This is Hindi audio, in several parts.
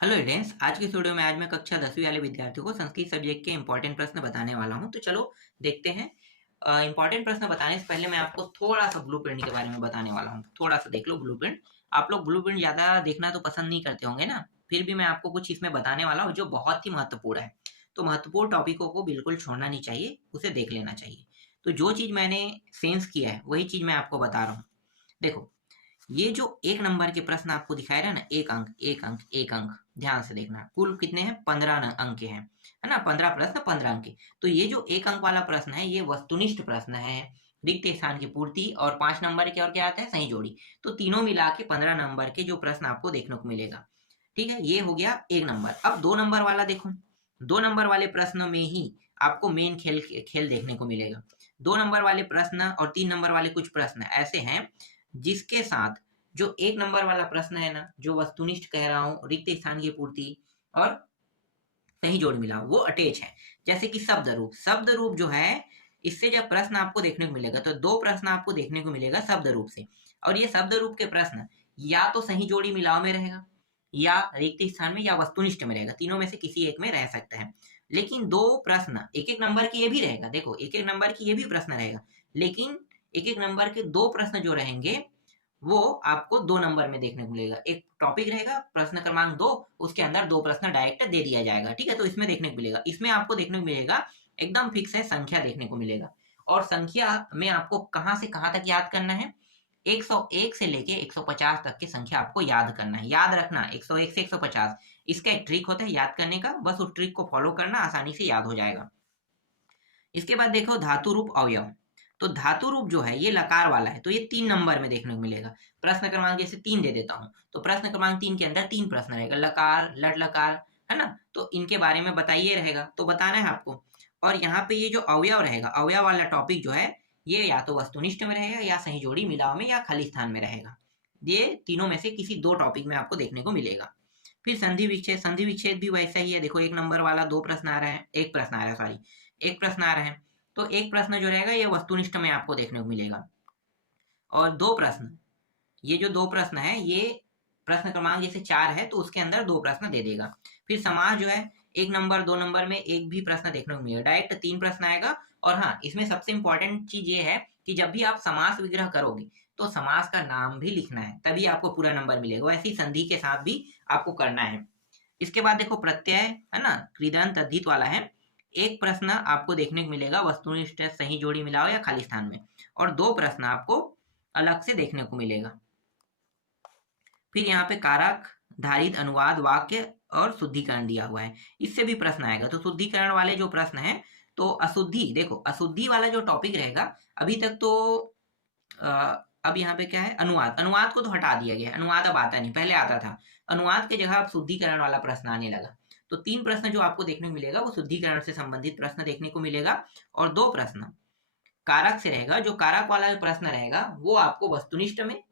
हेलो स्टूडेंट्स, आज की इस वीडियो में आज मैं कक्षा 10वीं वाले विद्यार्थियों को संस्कृत सब्जेक्ट के इंपॉर्टेंट प्रश्न बताने वाला हूं। तो चलो देखते हैं। इंपॉर्टेंट प्रश्न बताने से पहले मैं आपको थोड़ा सा ब्लूप्रिंट के बारे में बताने वाला हूं। थोड़ा सा देख लो ब्लूप्रिंट। आप लोग ब्लूप्रिंट ज्यादा देखना तो पसंद नहीं करते होंगे ना, फिर भी मैं आपको कुछ इसमें बताने वाला हूँ जो बहुत ही महत्वपूर्ण है। तो महत्वपूर्ण टॉपिकों को बिल्कुल छोड़ना नहीं चाहिए, उसे देख लेना चाहिए। तो जो चीज मैंने सेंस किया है वही चीज मैं आपको बता रहा हूँ। देखो, ये जो एक नंबर के प्रश्न आपको दिखाई रहा है ना, एक अंक एक अंक एक अंक, ध्यान से देखना। कुल कितने हैं? 15 अंक के हैं, है ना। 15 प्रश्न 15 अंक के। तो ये जो एक अंक वाला प्रश्न है ये वस्तुनिष्ठ प्रश्न है, रिक्त स्थान की पूर्ति, और 5 नंबर के और क्या आता है? सही जोड़ी। तो तीनों मिला के 15 नंबर के जो प्रश्न आपको देखने को मिलेगा। ठीक है, ये हो गया एक नंबर। अब 2 नंबर वाला देखो। 2 नंबर वाले प्रश्न में ही आपको मेन खेल खेल देखने को मिलेगा। 2 नंबर वाले प्रश्न और 3 नंबर वाले कुछ प्रश्न ऐसे हैं जिसके साथ जो एक नंबर वाला प्रश्न है ना, जो वस्तुनिष्ठ कह रहा हूं, रिक्त स्थान की पूर्ति और सही जोड़ मिला, वो अटैच है। जैसे कि शब्द रूप। शब्द रूप जो है, इससे जब प्रश्न आपको देखने को मिलेगा तो दो प्रश्न आपको देखने को मिलेगा शब्द रूप से। और ये शब्द रूप के प्रश्न या तो सही जोड़ी मिलाव में रहेगा, या रिक्त स्थान में, या वस्तुनिष्ठ में रहेगा। तीनों में से किसी एक में रह सकता है। लेकिन दो प्रश्न एक एक नंबर की ये भी रहेगा। देखो, एक एक नंबर की ये भी प्रश्न रहेगा, लेकिन एक एक नंबर के दो प्रश्न जो रहेंगे वो आपको 2 नंबर में देखने को मिलेगा। एक टॉपिक रहेगा प्रश्न क्रमांक 2, उसके अंदर दो प्रश्न डायरेक्ट दे दिया जाएगा। ठीक है, तो इसमें देखने को मिलेगा। इसमें आपको देखने को मिलेगा एकदम फिक्स है, संख्या देखने को मिलेगा। और संख्या में आपको कहां से कहां तक याद करना है? 101 से लेके 150 तक की संख्या आपको याद करना है। याद रखना 101 से 150। इसका एक ट्रिक होता है याद करने का, बस उस ट्रिक को फॉलो करना, आसानी से याद हो जाएगा। इसके बाद देखो धातु रूप अवयव। तो धातु रूप जो है ये लकार वाला है, तो ये 3 नंबर में देखने को मिलेगा। प्रश्न क्रमांक जैसे 3 दे देता हूं, तो प्रश्न क्रमांक 3 के अंदर 3 प्रश्न रहेगा, लकार लट लकार, है ना। तो इनके बारे में बताइए रहेगा, तो बताना है आपको। और यहाँ पे ये जो अवयव रहेगा, अवयव वाला टॉपिक जो है, ये या तो वस्तुनिष्ठ में रहेगा, या सही जोड़ी मिलाव में, या खाली स्थान में रहेगा। ये तीनों में से किसी दो टॉपिक में आपको देखने को मिलेगा। फिर संधि विच्छेद। संधि विच्छेद भी वैसा ही है। देखो, एक नंबर वाला दो प्रश्न आ रहा है, एक प्रश्न आ रहा है, सॉरी, एक प्रश्न आ रहा है। तो एक प्रश्न जो रहेगा ये वस्तुनिष्ठ में आपको देखने को मिलेगा। और दो प्रश्न, ये जो दो प्रश्न है ये प्रश्न क्रमांक जैसे 4 है तो उसके अंदर दो प्रश्न दे देगा। फिर समास जो है, एक नंबर 2 नंबर में एक भी प्रश्न देखने को मिलेगा, डायरेक्ट 3 प्रश्न आएगा। और हाँ, इसमें सबसे इंपॉर्टेंट चीज ये है कि जब भी आप समास विग्रह करोगे तो समास का नाम भी लिखना है, तभी आपको पूरा नंबर मिलेगा। वैसे ही संधि के साथ भी आपको करना है। इसके बाद देखो प्रत्यय, है ना, कृदंत तद्धित वाला है। एक प्रश्न आपको देखने को मिलेगा वस्तुनिष्ठ सही जोड़ी मिलाओ या खाली स्थान में, और दो प्रश्न आपको अलग से देखने को मिलेगा। फिर यहाँ पे कारक, धारित, अनुवाद, वाक्य और शुद्धिकरण दिया हुआ है, इससे भी प्रश्न आएगा। तो शुद्धिकरण वाले जो प्रश्न है, तो अशुद्धि, देखो अशुद्धि वाला जो टॉपिक रहेगा, अभी तक तो अब यहाँ पे क्या है? अनुवाद। अनुवाद को तो हटा दिया गया, अनुवाद अब आता नहीं, पहले आता था। अनुवाद के जगह अब शुद्धिकरण वाला प्रश्न आने लगा। तो 3 प्रश्न जो आपको देखने को मिलेगा वो शुद्धिकरण से संबंधित प्रश्न देखने को मिलेगा, और दो प्रश्न कारक से रहेगा। जो कारक वाला प्रश्न रहेगा वो आपको वस्तुनिष्ठ में,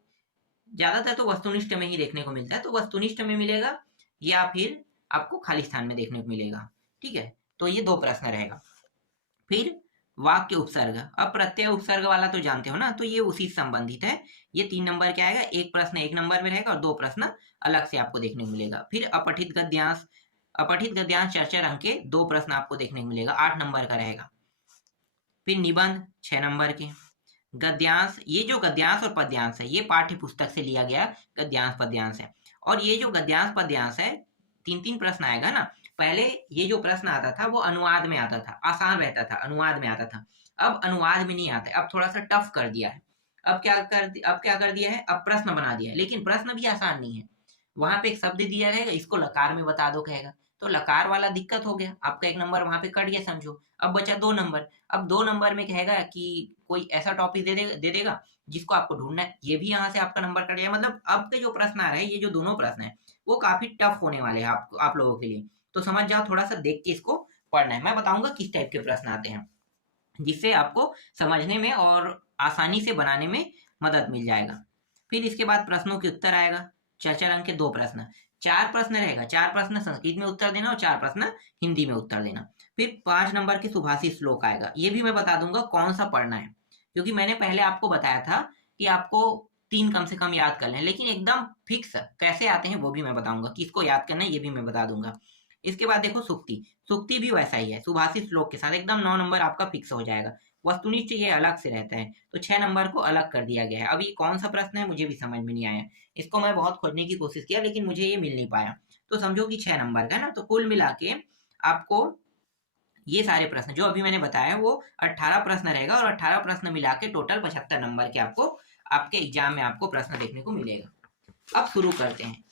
ज्यादातर तो वस्तुनिष्ठ में ही देखने को मिलता है, तो वस्तुनिष्ठ में मिलेगा, या फिर आपको खाली स्थान में देखने को मिलेगा। ठीक है, तो ये दो प्रश्न रहेगा। फिर वाक्य उपसर्ग। अब प्रत्यय उपसर्ग वाला तो जानते हो ना, तो ये उसी से संबंधित है। ये 3 नंबर क्या आएगा? एक प्रश्न एक नंबर में रहेगा और दो प्रश्न अलग से आपको देखने को मिलेगा। फिर अपठित गद्यांश। अपठित गद्यांश 4 4 अंक के दो प्रश्न आपको देखने को मिलेगा, 8 नंबर का रहेगा। फिर निबंध 6 नंबर के। गद्यांश, ये जो गद्यांश और पद्यांश है ये पाठ्य पुस्तक से लिया गया गद्यांश पद्यांश है। और ये जो गद्यांश पद्यांश है, 3 3 प्रश्न आएगा ना। पहले ये जो प्रश्न आता था वो अनुवाद में आता था, आसान रहता था, अनुवाद में आता था। अब अनुवाद में नहीं आता है, अब थोड़ा सा टफ कर दिया है। अब क्या कर दिया है? अब प्रश्न बना दिया है, लेकिन प्रश्न भी आसान नहीं है। वहां पे एक शब्द दिया रहेगा, इसको लकार में बता दो कहेगा, तो लकार वाला दिक्कत हो गया, आपका एक नंबर वहां पे कट गया समझो। अब बचा 2 नंबर। अब 2 नंबर में कहेगा कि कोई ऐसा टॉपिक दे देगा जिसको आपको ढूंढना है, ये भी यहाँ से आपका नंबर कट गया। मतलब अब के जो प्रश्न आ रहे हैं, ये जो दोनों प्रश्न है वो काफी टफ होने वाले हैं आप लोगों के लिए। तो समझ जाओ, थोड़ा सा देख के इसको पढ़ना है। मैं बताऊंगा किस टाइप के प्रश्न आते हैं, जिससे आपको समझने में और आसानी से बनाने में मदद मिल जाएगा। फिर इसके बाद प्रश्नों के उत्तर आएगा। 4 4 अंक के दो प्रश्न, 4 प्रश्न रहेगा। 4 प्रश्न संस्कृत में उत्तर देना और 4 प्रश्न हिंदी में उत्तर देना। फिर 5 नंबर के सुभाषित श्लोक आएगा, ये भी मैं बता दूंगा कौन सा पढ़ना है, क्योंकि मैंने पहले आपको बताया था कि आपको 3 कम से कम याद कर लें, लेकिन एकदम फिक्स कैसे आते हैं वो भी मैं बताऊंगा, किसको याद करना है ये भी मैं बता दूंगा। इसके बाद देखो सुक्ति, सुक्ति भी वैसा ही है, सुभाषित श्लोक के साथ एकदम 9 नंबर आपका फिक्स हो जाएगा। वस्तुनिष्ठ ये अलग से रहता है, तो 6 नंबर को अलग कर दिया गया है। अब ये कौन सा प्रश्न है मुझे भी समझ में नहीं आया, इसको मैं बहुत खोजने की कोशिश किया लेकिन मुझे ये मिल नहीं पाया। तो समझो कि 6 नंबर का है ना, तो कुल मिला के आपको ये सारे प्रश्न जो अभी मैंने बताया वो 18 प्रश्न रहेगा, और 18 प्रश्न मिला के टोटल 75 नंबर के आपको आपके एग्जाम में आपको प्रश्न देखने को मिलेगा। अब शुरू करते हैं,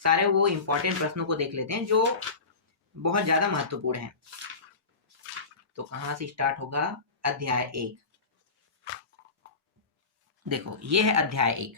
सारे वो इंपॉर्टेंट प्रश्नों को देख लेते हैं जो बहुत ज्यादा महत्वपूर्ण है। तो कहां से स्टार्ट होगा, अध्याय 1। देखो ये है अध्याय 1।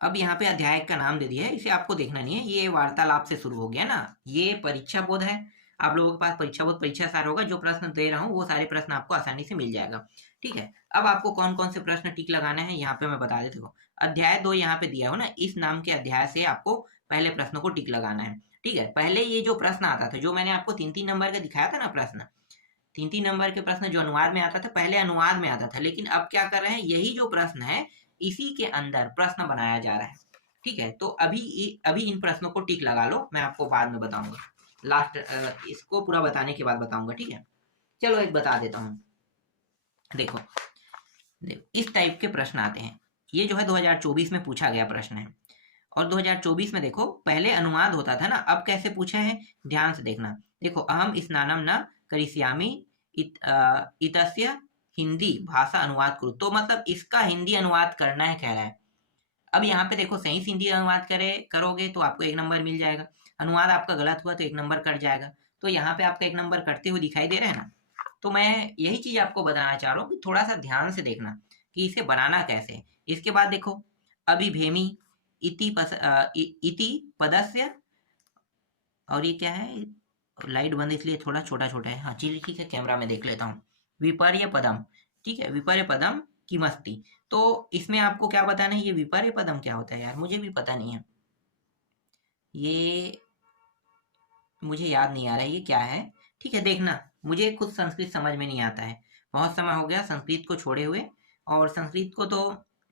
अब यहाँ पे अध्याय का नाम दे दिया है, इसे आपको देखना नहीं है, ये वार्तालाप से शुरू हो गया ना। ये परीक्षा बोध है, आप लोगों के पास परीक्षा बोध परीक्षा सार होगा, जो प्रश्न दे रहा हूँ वो सारे प्रश्न आपको आसानी से मिल जाएगा। ठीक है, अब आपको कौन कौन से प्रश्न टिक लगाना है यहाँ पे मैं बता देता हूँ। अध्याय 2 यहाँ पे दिया हो ना, इस नाम के अध्याय से आपको पहले प्रश्न को टिक लगाना है। ठीक है, पहले ये जो प्रश्न आता था, जो मैंने आपको 3-3 नंबर का दिखाया था ना प्रश्न, 3-3 नंबर के प्रश्न जो अनुवाद में आता था, पहले अनुवाद में आता था, लेकिन अब क्या कर रहे हैं, यही जो प्रश्न है इसी के अंदर प्रश्न बनाया जा रहा है। ठीक है, तो अभी इन प्रश्नों को टिक लगा लो, मैं आपको बाद में बताऊंगा, लास्ट इसको पूरा बताने के बाद बताऊंगा। ठीक है, चलो एक बता देता हूँ। देखो इस टाइप के प्रश्न आते हैं, ये जो है 2024 में पूछा गया प्रश्न है। और 2024 में देखो पहले अनुवाद होता था ना, अब कैसे पूछा है ध्यान से देखना। देखो अहम स्नानम न करिष्यामि इतस्य हिंदी भाषा अनुवाद करो, तो मतलब इसका हिंदी अनुवाद करना है कह रहा है। अब यहाँ पे देखो सही हिंदी अनुवाद करोगे तो आपको 1 नंबर मिल जाएगा, अनुवाद आपका गलत हुआ तो 1 नंबर कट जाएगा। तो यहाँ पे आपका 1 नंबर कटते हुए दिखाई दे रहा है ना। तो मैं यही चीज आपको बताना चाह रहा हूँ कि थोड़ा सा ध्यान से देखना कि इसे बनाना कैसे है। इसके बाद देखो अभिभेमी इति पदस्य, और ये क्या है, लाइट बंद इसलिए थोड़ा छोटा छोटा है, हाँ चलिए ठीक है, कैमरा में देख लेता हूँ। विपर्य पदम, ठीक है, विपर्य पदम किमस्ति, तो इसमें आपको क्या बताना है, ये विपर्य पदम क्या होता है यार, मुझे भी पता नहीं है, ये मुझे याद नहीं आ रहा है ये क्या है। ठीक है, देखना, मुझे खुद संस्कृत समझ में नहीं आता है, बहुत समय हो गया संस्कृत को छोड़े हुए, और संस्कृत को तो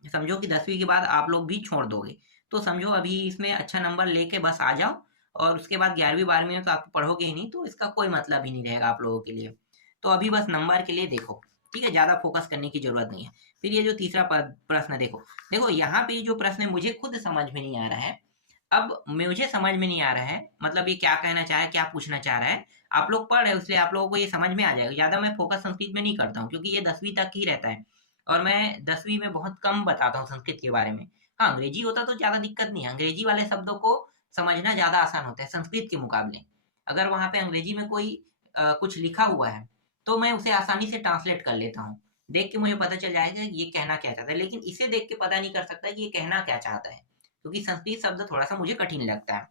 समझो कि 10वीं के बाद आप लोग भी छोड़ दोगे, तो समझो अभी इसमें अच्छा नंबर लेके बस आ जाओ, और उसके बाद 11वीं 12वीं में तो आप पढ़ोगे ही नहीं, तो इसका कोई मतलब ही नहीं रहेगा आप लोगों के लिए। तो अभी बस नंबर के लिए देखो, ठीक है, ज्यादा फोकस करने की जरूरत नहीं है। फिर ये जो तीसरा प्रश्न देखो, देखो यहाँ पे जो प्रश्न है मुझे खुद समझ में नहीं आ रहा है। अब मुझे समझ में नहीं आ रहा है, मतलब ये क्या कहना चाह रहा है, क्या पूछना चाह रहा है। आप लोग पढ़ रहे हो इसलिए आप लोगों को ये समझ में आ जाएगा, ज्यादा मैं फोकस संस्कृत में नहीं करता हूँ क्योंकि ये 10वीं तक ही रहता है, और मैं 10वीं में बहुत कम बताता हूँ संस्कृत के बारे में। हाँ अंग्रेजी होता तो ज्यादा दिक्कत नहीं है, अंग्रेजी वाले शब्दों को समझना ज्यादा आसान होता है संस्कृत के मुकाबले। अगर वहां पे अंग्रेजी में कोई कुछ लिखा हुआ है तो मैं उसे आसानी से ट्रांसलेट कर लेता हूँ, देख के मुझे पता चल जाएगा ये कहना क्या चाहता है, लेकिन इसे देख के पता नहीं कर सकता कि ये कहना क्या चाहता है, क्योंकि संस्कृत शब्द थोड़ा सा मुझे कठिन लगता है,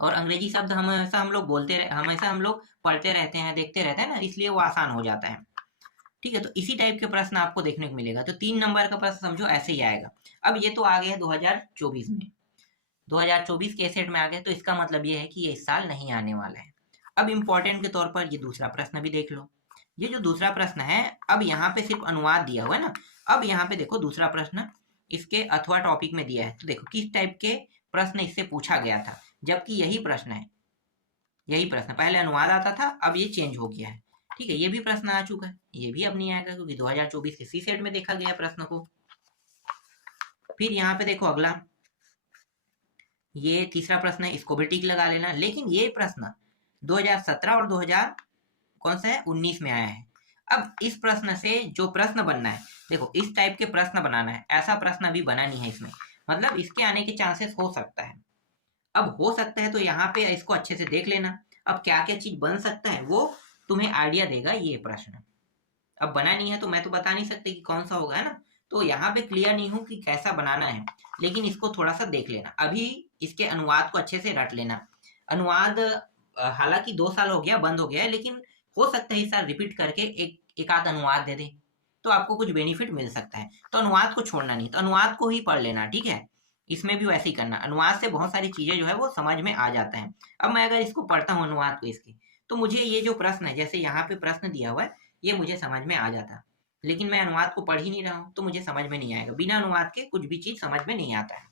और अंग्रेजी शब्द हमेशा हम लोग हमेशा हम लोग पढ़ते रहते हैं, देखते रहते हैं ना, इसलिए वो आसान हो जाता है। ठीक है, तो इसी टाइप के प्रश्न आपको देखने को मिलेगा। तो 3 नंबर का प्रश्न समझो ऐसे ही आएगा। अब ये तो आ गया 2024 में, 2024 के सेट में आ गए, तो इसका मतलब ये है कि ये इस साल नहीं आने वाला है। अब इंपॉर्टेंट के तौर पर ये दूसरा प्रश्न भी देख लो। ये जो दूसरा प्रश्न है, अब यहाँ पे सिर्फ अनुवाद दिया हुआ है ना, अब यहाँ पे देखो दूसरा प्रश्न इसके अथवा टॉपिक में दिया है, तो देखो किस टाइप के प्रश्न इससे पूछा गया था, जबकि यही प्रश्न है, यही प्रश्न पहले अनुवाद आता था, अब ये चेंज हो गया है। ठीक है, ये भी प्रश्न आ चुका है, ये भी अब नहीं आएगा क्योंकि 2024 के सी सेट में देखा गया प्रश्न को। फिर यहाँ पे देखो अगला, ये तीसरा प्रश्न है, इसको भी टिक लगा लेना, लेकिन ये प्रश्न 2017 और 2000 कौन सा है 19 में आया है। अब इस प्रश्न से जो प्रश्न बनना है, देखो इस टाइप के प्रश्न बनाना है, ऐसा प्रश्न अभी बना नहीं है इसमें, मतलब इसके आने के चांसेस हो सकता है। अब हो सकता है तो यहाँ पे इसको अच्छे से देख लेना, अब क्या क्या चीज बन सकता है वो तुम्हें आइडिया देगा ये प्रश्न। अब बना नहीं है तो मैं तो बता नहीं सकती कि कौन सा होगा, है ना, तो यहाँ पे क्लियर नहीं हूँ कि कैसा बनाना है, लेकिन इसको थोड़ा सा देख लेना। अभी इसके अनुवाद को अच्छे से रट लेना। अनुवाद हालांकि 2 साल हो गया बंद हो गया है, लेकिन हो सकता है इस साल रिपीट करके एक आध अनुवाद दे दे तो आपको कुछ बेनिफिट मिल सकता है। तो अनुवाद को छोड़ना नहीं, तो अनुवाद को ही पढ़ लेना, ठीक है। इसमें भी वैसे ही करना, अनुवाद से बहुत सारी चीजें जो है वो समझ में आ जाता है। अब मैं अगर इसको पढ़ता हूँ अनुवाद को इसके, तो मुझे ये जो प्रश्न है, जैसे यहाँ पे प्रश्न दिया हुआ है, ये मुझे समझ में आ जाता है। लेकिन मैं अनुवाद को पढ़ ही नहीं रहा हूँ तो मुझे समझ में नहीं आएगा। बिना अनुवाद के कुछ भी चीज समझ में नहीं आता है।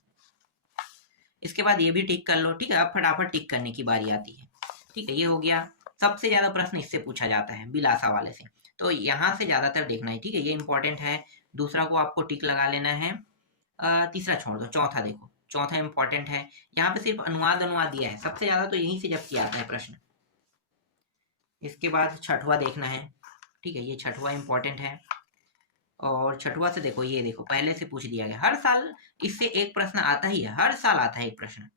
इसके बाद ये भी टिक कर लो, ठीक है। अब फटाफट टिक करने की बारी आती है, ठीक है। ये हो गया। सबसे ज्यादा प्रश्न इससे पूछा जाता है, बिलासा वाले से, तो यहाँ से ज्यादातर देखना है, ठीक है। ये इंपॉर्टेंट है। दूसरा को आपको टिक लगा लेना है। तीसरा छोड़ दो, चौथा देखो, चौथा इंपॉर्टेंट है। यहाँ पे सिर्फ अनुवाद अनुवाद दिया है, सबसे ज्यादा तो यहीं से जब किया आता है प्रश्न। इसके बाद छठवा देखना है, ठीक है। ये छठवा इंपॉर्टेंट है। और छठवा से देखो, ये देखो पहले से पूछ दिया गया, हर साल इससे एक प्रश्न आता ही है, हर साल आता है एक प्रश्न।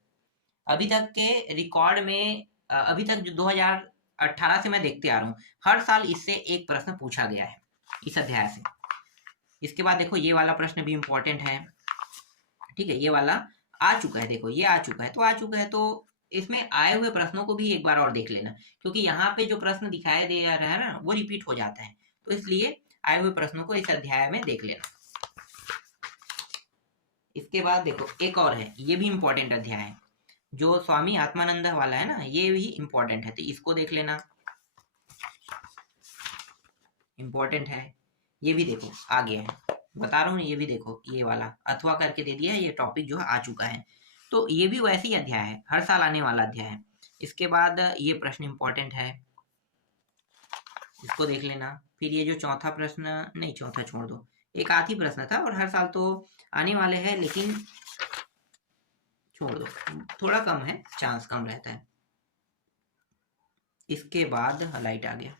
अभी तक के रिकॉर्ड में अभी तक जो 2018 से मैं देखते आ रहा हूँ, हर साल इससे एक प्रश्न पूछा गया है इस अध्याय से। इसके बाद देखो ये वाला प्रश्न भी इंपॉर्टेंट है, ठीक है। ये वाला आ चुका है, देखो ये आ चुका है, तो आ चुका है तो इसमें आए हुए प्रश्नों को भी एक बार और देख लेना, क्योंकि यहाँ पे जो प्रश्न दिखाई दे रहा है ना वो रिपीट हो जाता है, तो इसलिए आए हुए प्रश्नों को इस अध्याय में देख लेना। इसके बाद देखो एक और है, ये भी इंपॉर्टेंट अध्याय है, जो स्वामी आत्मानंद वाला है ना, ये भी इंपॉर्टेंट है, तो इसको देख लेना, इंपॉर्टेंट है। ये भी देखो आ गया है, बता रहा हूँ, ये भी देखो, ये वाला अथवा करके दे दिया है, ये टॉपिक जो है आ चुका है, तो ये भी वैसे ही अध्याय है, हर साल आने वाला अध्याय है। इसके बाद ये प्रश्न इंपॉर्टेंट है, इसको देख लेना। फिर ये जो चौथा प्रश्न, नहीं चौथा छोड़ दो, एक आधी प्रश्न था और हर साल तो आने वाले हैं, लेकिन छोड़ दो, थोड़ा कम है, चांस कम रहता है। इसके बाद लाइट आ गया,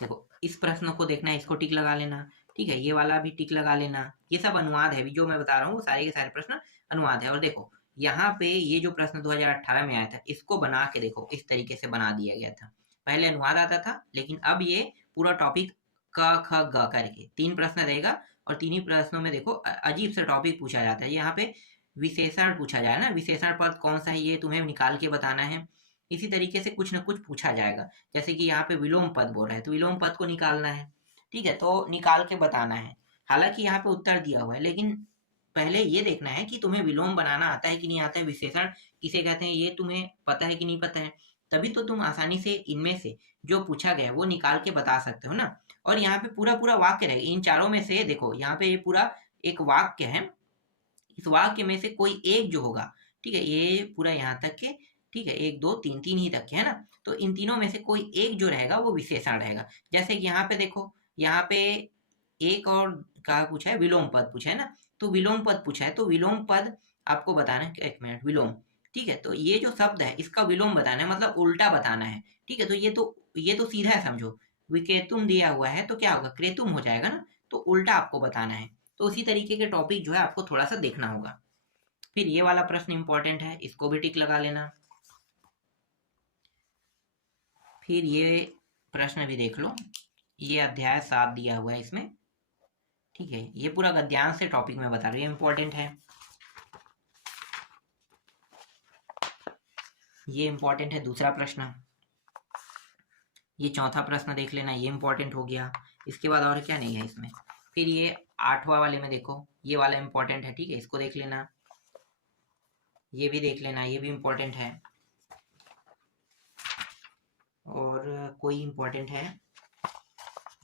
देखो इस प्रश्न को देखना है, इसको टिक लगा लेना, ठीक है। ये वाला भी टिक लगा लेना। ये सब अनुवाद है, जो मैं बता रहा हूँ वो सारे के सारे प्रश्न अनुवाद है। और देखो यहाँ पे ये जो प्रश्न 2018 में आया था, इसको बना के देखो, इस तरीके से बना दिया गया था। पहले अनुवाद आता था, लेकिन अब ये पूरा टॉपिक क ख ग करके 3 प्रश्न रहेगा, और 3 ही प्रश्नों में देखो अजीब सा टॉपिक पूछा जाता है। यहाँ पे विशेषण पूछा जाए ना, विशेषण पद कौन सा है ये तुम्हें निकाल के बताना है। इसी तरीके से कुछ न कुछ पूछा जाएगा, जैसे कि यहाँ पे विलोम पद बोल रहा है, तो विलोम पद को निकालना है, ठीक है, तो निकाल के बताना है। हालांकि यहाँ पे उत्तर दिया हुआ है, लेकिन पहले ये देखना है कि तुम्हें विलोम बनाना आता है कि नहीं आता है, विशेषण किसे कहते हैं ये तुम्हें पता है कि नहीं पता है, तभी तो तुम आसानी से इनमें से जो पूछा गया है वो निकाल के बता सकते हो ना। और यहाँ पे पूरा पूरा वाक्य रहेगा, इन चारों में से देखो यहाँ पे ये पूरा एक वाक्य है, इस वाक्य में से कोई एक जो होगा, ठीक है, ये पूरा यहाँ तक के, ठीक है, 1 2 3 3 ही तक के है ना, तो इन तीनों में से कोई एक जो रहेगा वो विशेषण रहेगा। जैसे कि यहाँ पे देखो, यहाँ पे एक और कहा पूछा है, विलोम पद पूछा है ना, तो विलोम पद पूछा है, तो विलोम पद आपको बताना है, एक मिनट, विलोम, ठीक है, तो ये जो शब्द है इसका विलोम बताना है, मतलब उल्टा बताना है, ठीक है। तो ये तो सीधा है, समझो, विकेतुम दिया हुआ है तो क्या होगा, क्रेतुम हो जाएगा ना, तो उल्टा आपको बताना है। तो उसी तरीके के टॉपिक जो है आपको थोड़ा सा देखना होगा। फिर ये वाला प्रश्न इंपॉर्टेंट है, इसको भी टिक लगा लेना। फिर ये प्रश्न भी देख लो, ये अध्याय 7 दिया हुआ है इसमें, ठीक है। ये पूरा गद्यांश से टॉपिक में बता रही है, इंपॉर्टेंट है। ये इंपॉर्टेंट है, दूसरा प्रश्न। ये चौथा प्रश्न देख लेना, ये इंपॉर्टेंट हो गया। इसके बाद और क्या नहीं है इसमें। फिर ये 8वां वाले में देखो, ये वाला इंपॉर्टेंट है, ठीक है, इसको देख लेना। ये भी देख लेना, ये भी इंपॉर्टेंट है। और कोई इंपॉर्टेंट है,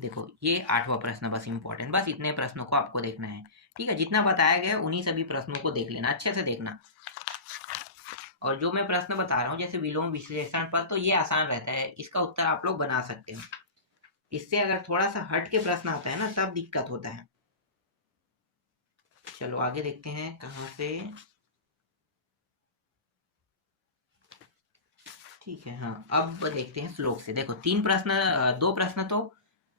देखो ये 8वां प्रश्न बस इंपॉर्टेंट, बस इतने प्रश्नों को आपको देखना है, ठीक है। जितना बताया गया है उन्हीं सभी प्रश्नों को देख लेना, अच्छे से देखना। और जो मैं प्रश्न बता रहा हूँ जैसे विलोम विश्लेषण पर, तो ये आसान रहता है, इसका उत्तर आप लोग बना सकते हो। इससे अगर थोड़ा सा हट के प्रश्न आता है ना, तब दिक्कत होता है। चलो आगे देखते हैं कहाँ से, ठीक है। हाँ, अब देखते हैं श्लोक से। देखो 3 प्रश्न, 2 प्रश्न तो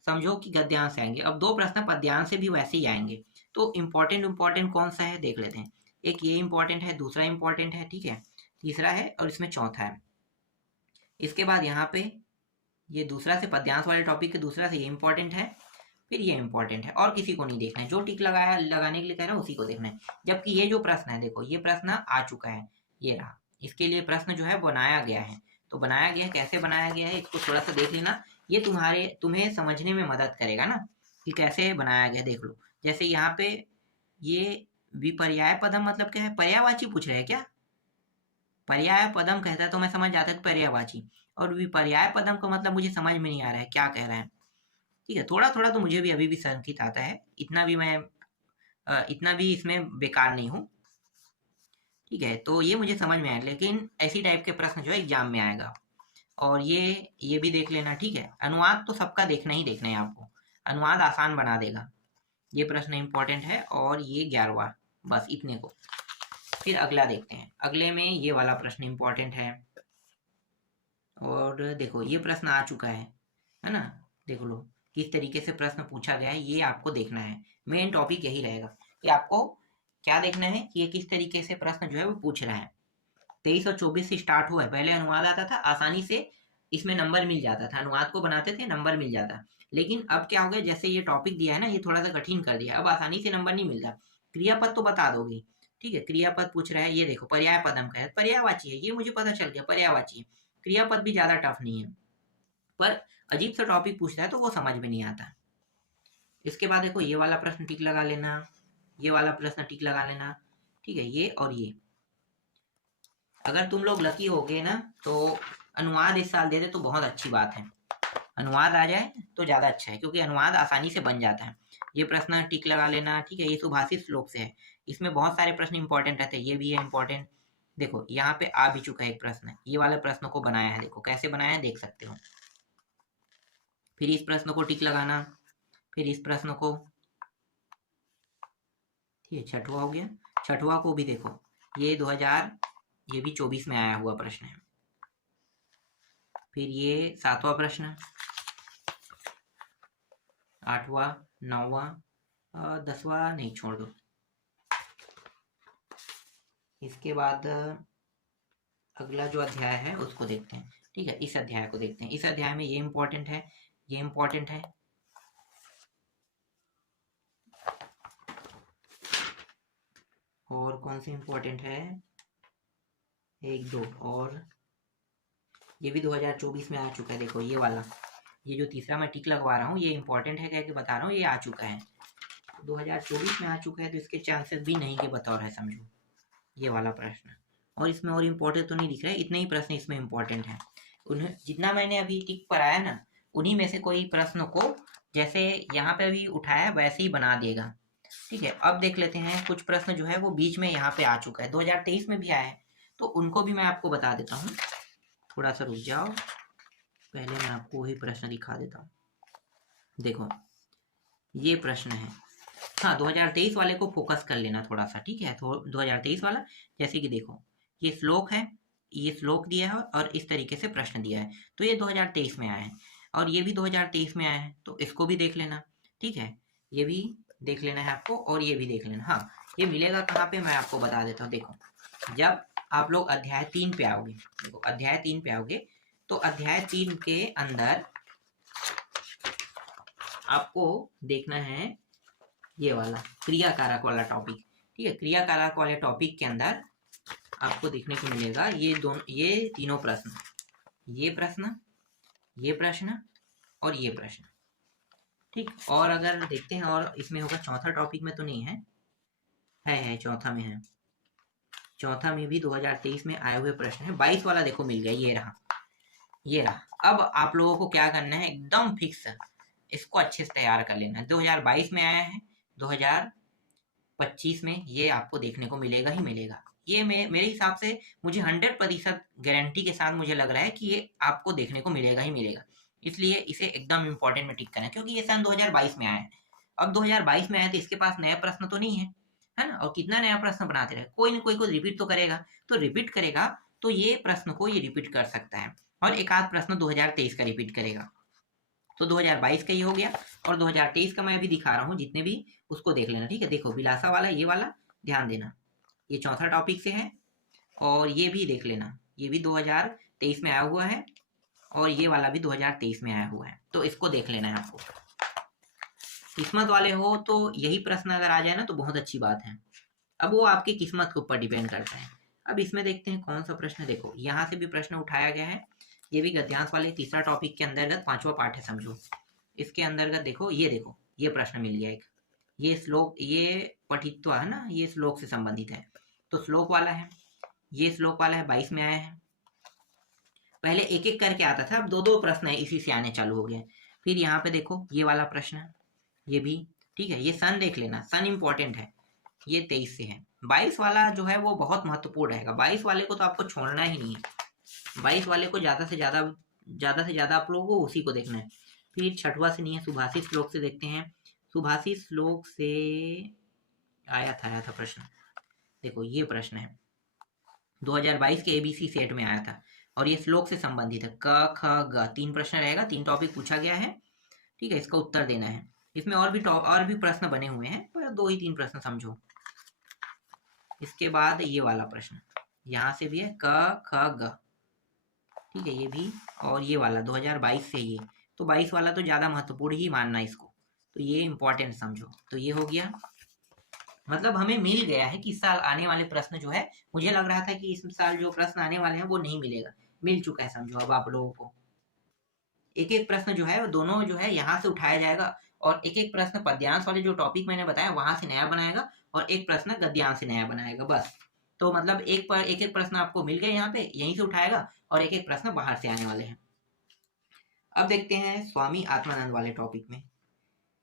समझो कि गद्यांश से आएंगे, अब 2 प्रश्न पद्यांश से भी वैसे ही आएंगे। तो इंपॉर्टेंट कौन सा है देख लेते हैं। एक ये इंपॉर्टेंट है, दूसरा इंपॉर्टेंट है, ठीक है, तीसरा है, और इसमें चौथा है। इसके बाद यहाँ पे ये दूसरा से पद्यांश वाले टॉपिक के दूसरा से ये इंपॉर्टेंट है, फिर ये इंपॉर्टेंट है, और किसी को नहीं देखना है, जो टिक लगाने के लिए कह रहा है उसी को देखना है। जबकि ये जो प्रश्न है, देखो ये प्रश्न आ चुका है, ये रहा, इसके लिए प्रश्न जो है बनाया गया है। तो बनाया गया है, कैसे बनाया गया है इसको थोड़ा सा देख लेना, ये तुम्हें समझने में मदद करेगा ना कि कैसे बनाया गया। देख लो, जैसे यहाँ पे ये विपर्याय पदम मतलब क्या है, पर्यायवाची पूछ रहे हैं क्या। पर्याय पदम कहता है तो मैं समझ जाता कि पर्यायवाची, और विपर्याय पदम का मतलब मुझे समझ में नहीं आ रहा है क्या कह रहा है। ठीक है, थोड़ा थोड़ा तो मुझे भी अभी भी संस्कृत आता है, इतना भी इसमें बेकार नहीं हूँ। ठीक है, तो ये मुझे समझ में आया, लेकिन ऐसी टाइप के प्रश्न जो है एग्जाम में आएगा। और ये भी देख लेना। ठीक है, अनुवाद तो सबका देखना ही देखना है आपको, अनुवाद आसान बना देगा। ये प्रश्न इंपॉर्टेंट है, और ये 11वां, बस इतने को। फिर अगला देखते हैं, अगले में ये वाला प्रश्न इंपॉर्टेंट है। और देखो ये प्रश्न आ चुका है ना, देख लो किस तरीके से प्रश्न पूछा गया है, ये आपको देखना है। मेन टॉपिक यही रहेगा कि आपको क्या देखना है कि ये किस तरीके से प्रश्न जो है वो पूछ रहा है। 23 और 24 से स्टार्ट हुआ है, पहले अनुवाद आता था, आसानी से इसमें नंबर मिल जाता था, अनुवाद को बनाते थे नंबर मिल जाता। लेकिन अब क्या हो गया, जैसे ये टॉपिक दिया है ना, ये थोड़ा सा कठिन कर दिया, अब आसानी से नंबर नहीं मिलता। क्रियापद तो बता दोगे, ठीक है, क्रियापद पूछ रहा है, ये देखो पर्याय पद हम कहे, पर्यायवाची है, ये मुझे पता चल गया पर्यायवाची है। क्रियापद भी ज्यादा टफ नहीं है, पर अजीब सा टॉपिक पूछता है तो वो समझ में नहीं आता। इसके बाद देखो ये वाला प्रश्न टिक लगा लेना, ये वाला प्रश्न टिक लगा लेना। ठीक है, ये और ये, अगर तुम लोग लकी होगे ना तो अनुवाद इस साल दे दे तो बहुत अच्छी बात है, अनुवाद आ जाए तो ज्यादा अच्छा है, क्योंकि अनुवाद आसानी से बन जाता है। ये प्रश्न टिक लगा लेना। ठीक है, ये सुभाषित श्लोक से है, इसमें बहुत सारे प्रश्न इंपॉर्टेंट रहते हैं, ये भी है इंपॉर्टेंट। देखो यहाँ पे आ भी चुका है एक प्रश्न, ये वाले प्रश्न को बनाया है, देखो कैसे बनाया है देख सकते हो। फिर इस प्रश्न को टिक लगाना, फिर इस प्रश्न को, ठीक है, छठवा हो गया। छठवा को भी देखो, ये 2000, ये भी 24 में आया हुआ प्रश्न है। फिर ये 7वां प्रश्न, 8वां, 9वां, 10वां नहीं, छोड़ दो। इसके बाद अगला जो अध्याय है उसको देखते हैं। ठीक है, इस अध्याय को देखते हैं, इस अध्याय में ये इंपॉर्टेंट है, ये इंपॉर्टेंट है। और कौन सी इंपॉर्टेंट है, 1 2, और ये भी 2024 में आ चुका है, देखो ये वाला, ये जो तीसरा मैं टिक लगवा रहा हूँ ये इंपॉर्टेंट है, कह के बता रहा हूँ, ये आ चुका है 2024 में आ चुका है, तो इसके चांसेस भी नहीं के बतौर है, समझो ये वाला प्रश्न। और इसमें और इम्पोर्टेंट तो नहीं दिख रहा है, इतने ही प्रश्न इसमें इम्पोर्टेंट है। उन्हें जितना मैंने अभी टिक पर आया ना, उन्हीं में से कोई प्रश्न को जैसे यहाँ पे अभी उठाया वैसे ही बना देगा। ठीक है, अब देख लेते हैं कुछ प्रश्न जो है वो बीच में यहाँ पे आ चुका है, 2023 में भी आया है, तो उनको भी मैं आपको बता देता हूँ। थोड़ा सा रुक जाओ, पहले मैं आपको वही प्रश्न दिखा देता हूँ। देखो ये प्रश्न है, हाँ 2023 वाले को फोकस कर लेना थोड़ा सा, ठीक है, तो 2023 वाला, जैसे कि देखो ये श्लोक है, ये श्लोक दिया है और इस तरीके से प्रश्न दिया है, तो ये 2023 में आया है, और ये भी 2023 में आया है, तो इसको भी देख लेना। ठीक है, ये भी देख लेना है आपको, और ये भी देख लेना। हाँ, ये मिलेगा कहाँ पे, मैं आपको बता देता हूँ। देखो जब आप लोग अध्याय 3 पे आओगे, देखो अध्याय 3 पे आओगे, तो अध्याय 3 के अंदर आपको देखना है ये वाला क्रिया कारक वाला टॉपिक। ठीक है, क्रिया कारक वाले टॉपिक के अंदर आपको देखने को मिलेगा ये तीनों प्रश्न, ये प्रश्न, ये प्रश्न और ये प्रश्न। ठीक, और अगर देखते हैं और इसमें होगा, चौथा टॉपिक में तो नहीं है, है चौथा में है, चौथा में भी 2023 में आए हुए प्रश्न है। 22 वाला देखो मिल गया, ये रहा, ये रहा। अब आप लोगों को क्या करना है, एकदम फिक्स इसको अच्छे से तैयार कर लेना है। 2022 में आया है, 2025 में ये आपको देखने को मिलेगा ही मिलेगा। ये मेरे हिसाब से मुझे 100% गारंटी के साथ मुझे लग रहा है कि ये आपको देखने को मिलेगा ही मिलेगा, इसलिए इसे एकदम इंपॉर्टेंट में टिक करना है, क्योंकि ये सन 2022 में आया है। अब 2022 में आया तो इसके पास नया प्रश्न तो नहीं है ना, और कितना नया प्रश्न बनाते रहे, कोई न कोई को रिपीट तो करेगा, तो रिपीट करेगा तो ये प्रश्न को ये रिपीट कर सकता है, और एक आध प्रश्न 2023 का रिपीट करेगा। तो 2022 का ये हो गया, और 2023 का मैं अभी दिखा रहा हूँ, जितने भी उसको देख लेना। ठीक है, देखो विलासा वाला, ये वाला ध्यान देना, ये चौथा टॉपिक से है, और ये भी देख लेना, ये भी 2023 में आया हुआ है, और ये वाला भी 2023 में आया हुआ है, तो इसको देख लेना है आपको। किस्मत वाले हो तो यही प्रश्न अगर आ जाए ना तो बहुत अच्छी बात है, अब वो आपकी किस्मत के ऊपर डिपेंड करता है। अब इसमें देखते हैं कौन सा प्रश्न, देखो यहाँ से भी प्रश्न उठाया गया है, ये भी गद्यांश वाले तीसरा टॉपिक के अंतर्गत 5वां पाठ है, समझो इसके अंतर्गत देखो ये प्रश्न मिल गया एक, ये श्लोक, ये पठित्व है ना, ये श्लोक से संबंधित है, तो श्लोक वाला है, ये श्लोक वाला है, 22 में आया है। पहले एक एक करके आता था, अब दो दो प्रश्न है, इसी से आने चालू हो गए। फिर यहाँ पे देखो ये वाला प्रश्न, ये भी ठीक है। ये सन देख लेना, सन इंपॉर्टेंट है, ये 23 से है। 22 वाला जो है वो बहुत महत्वपूर्ण रहेगा, 22 वाले को तो आपको छोड़ना ही नहीं है। 22 वाले को ज़्यादा से ज़्यादा आप लोगों को उसी को देखना है। फिर छठवा से नहीं है, सुभाषित श्लोक से देखते हैं। सुभाषित श्लोक से आया था प्रश्न, देखो ये प्रश्न है 2022 के एबीसी सेट में आया था और ये श्लोक से संबंधित है। क ख ग 3 प्रश्न रहेगा, 3 टॉपिक पूछा गया है, ठीक है। इसका उत्तर देना है। इसमें और भी प्रश्न बने हुए हैं, पर 2 ही 3 प्रश्न समझो। इसके बाद ये वाला प्रश्न यहाँ से भी है, क ख ग, ठीक है, ये भी। और ये वाला 2022 से ये, तो 22 वाला तो ज़्यादा महत्वपूर्ण ही मानना इसको, तो ये इंपॉर्टेंट समझो। तो ये हो गया, मतलब हमें मिल गया है कि इस साल आने वाले प्रश्न जो है, मुझे लग रहा था कि इस साल जो प्रश्न आने वाले हैं वो नहीं मिलेगा, मिल चुका है समझो अब आप लोगों को। एक एक प्रश्न जो है वो दोनों जो है यहाँ से उठाया जाएगा और एक एक प्रश्न पद्यांश वाले जो टॉपिक मैंने बताया वहां से नया बनाएगा और एक प्रश्न गद्यांश से नया बनाएगा, बस। तो मतलब एक एक प्रश्न आपको मिल गए यहाँ पे, यहीं से उठाएगा और एक एक प्रश्न बाहर से आने वाले हैं। अब देखते हैं स्वामी आत्मानंद वाले टॉपिक में।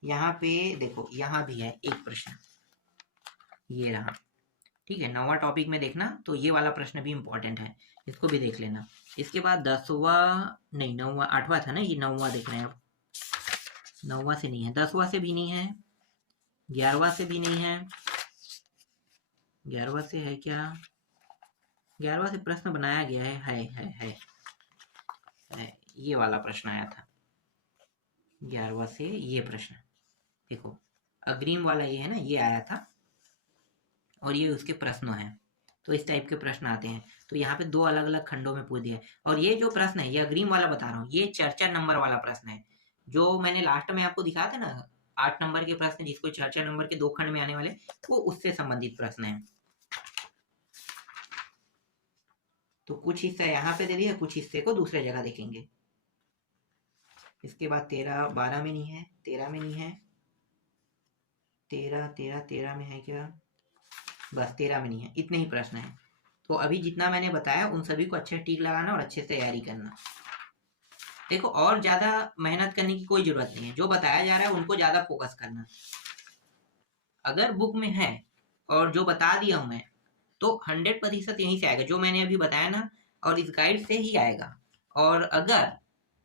यहाँ पे देखो, यहाँ भी है एक प्रश्न, ये रहा, ठीक है। 9वां टॉपिक में देखना, तो ये वाला प्रश्न भी इंपॉर्टेंट है, इसको भी देख लेना। इसके बाद 10वां नहीं 9वां 8वां था ना, ये 9वां देख रहे हैं अब। 9वां से नहीं है, 10वां से भी नहीं है, 11वां से भी नहीं है। 11वां से है क्या? 11वां से प्रश्न बनाया गया है, ये वाला प्रश्न आया था 11वां से। ये प्रश्न देखो, अग्रिम वाला ये है ना, ये आया था और ये उसके प्रश्न हैं। तो इस टाइप के प्रश्न आते हैं, तो यहाँ पे 2 अलग अलग खंडों में पूछ दिया है। और ये जो प्रश्न है, ये अग्रिम वाला बता रहा हूँ, ये चर्चा नंबर वाला प्रश्न है, जो मैंने लास्ट में आपको दिखाया था ना, 8 नंबर के प्रश्न जिसको चर्चा नंबर के 2 खंड में आने वाले, वो उससे संबंधित प्रश्न है। तो कुछ हिस्सा यहाँ पे दे दिया, कुछ हिस्से को दूसरे जगह देखेंगे। इसके बाद 13 12 में नहीं है, 13 में नहीं है, 13 में है क्या? बस 13 में नहीं है। इतने ही प्रश्न हैं। तो अभी जितना मैंने बताया उन सभी को अच्छे टिक लगाना और अच्छे से तैयारी करना। देखो, और ज्यादा मेहनत करने की कोई जरूरत नहीं है, जो बताया जा रहा है उनको ज्यादा फोकस करना। अगर बुक में है और जो बता दिया हूं मैं, तो 100% यहीं से आएगा, जो मैंने अभी बताया ना, और इस गाइड से ही आएगा। और अगर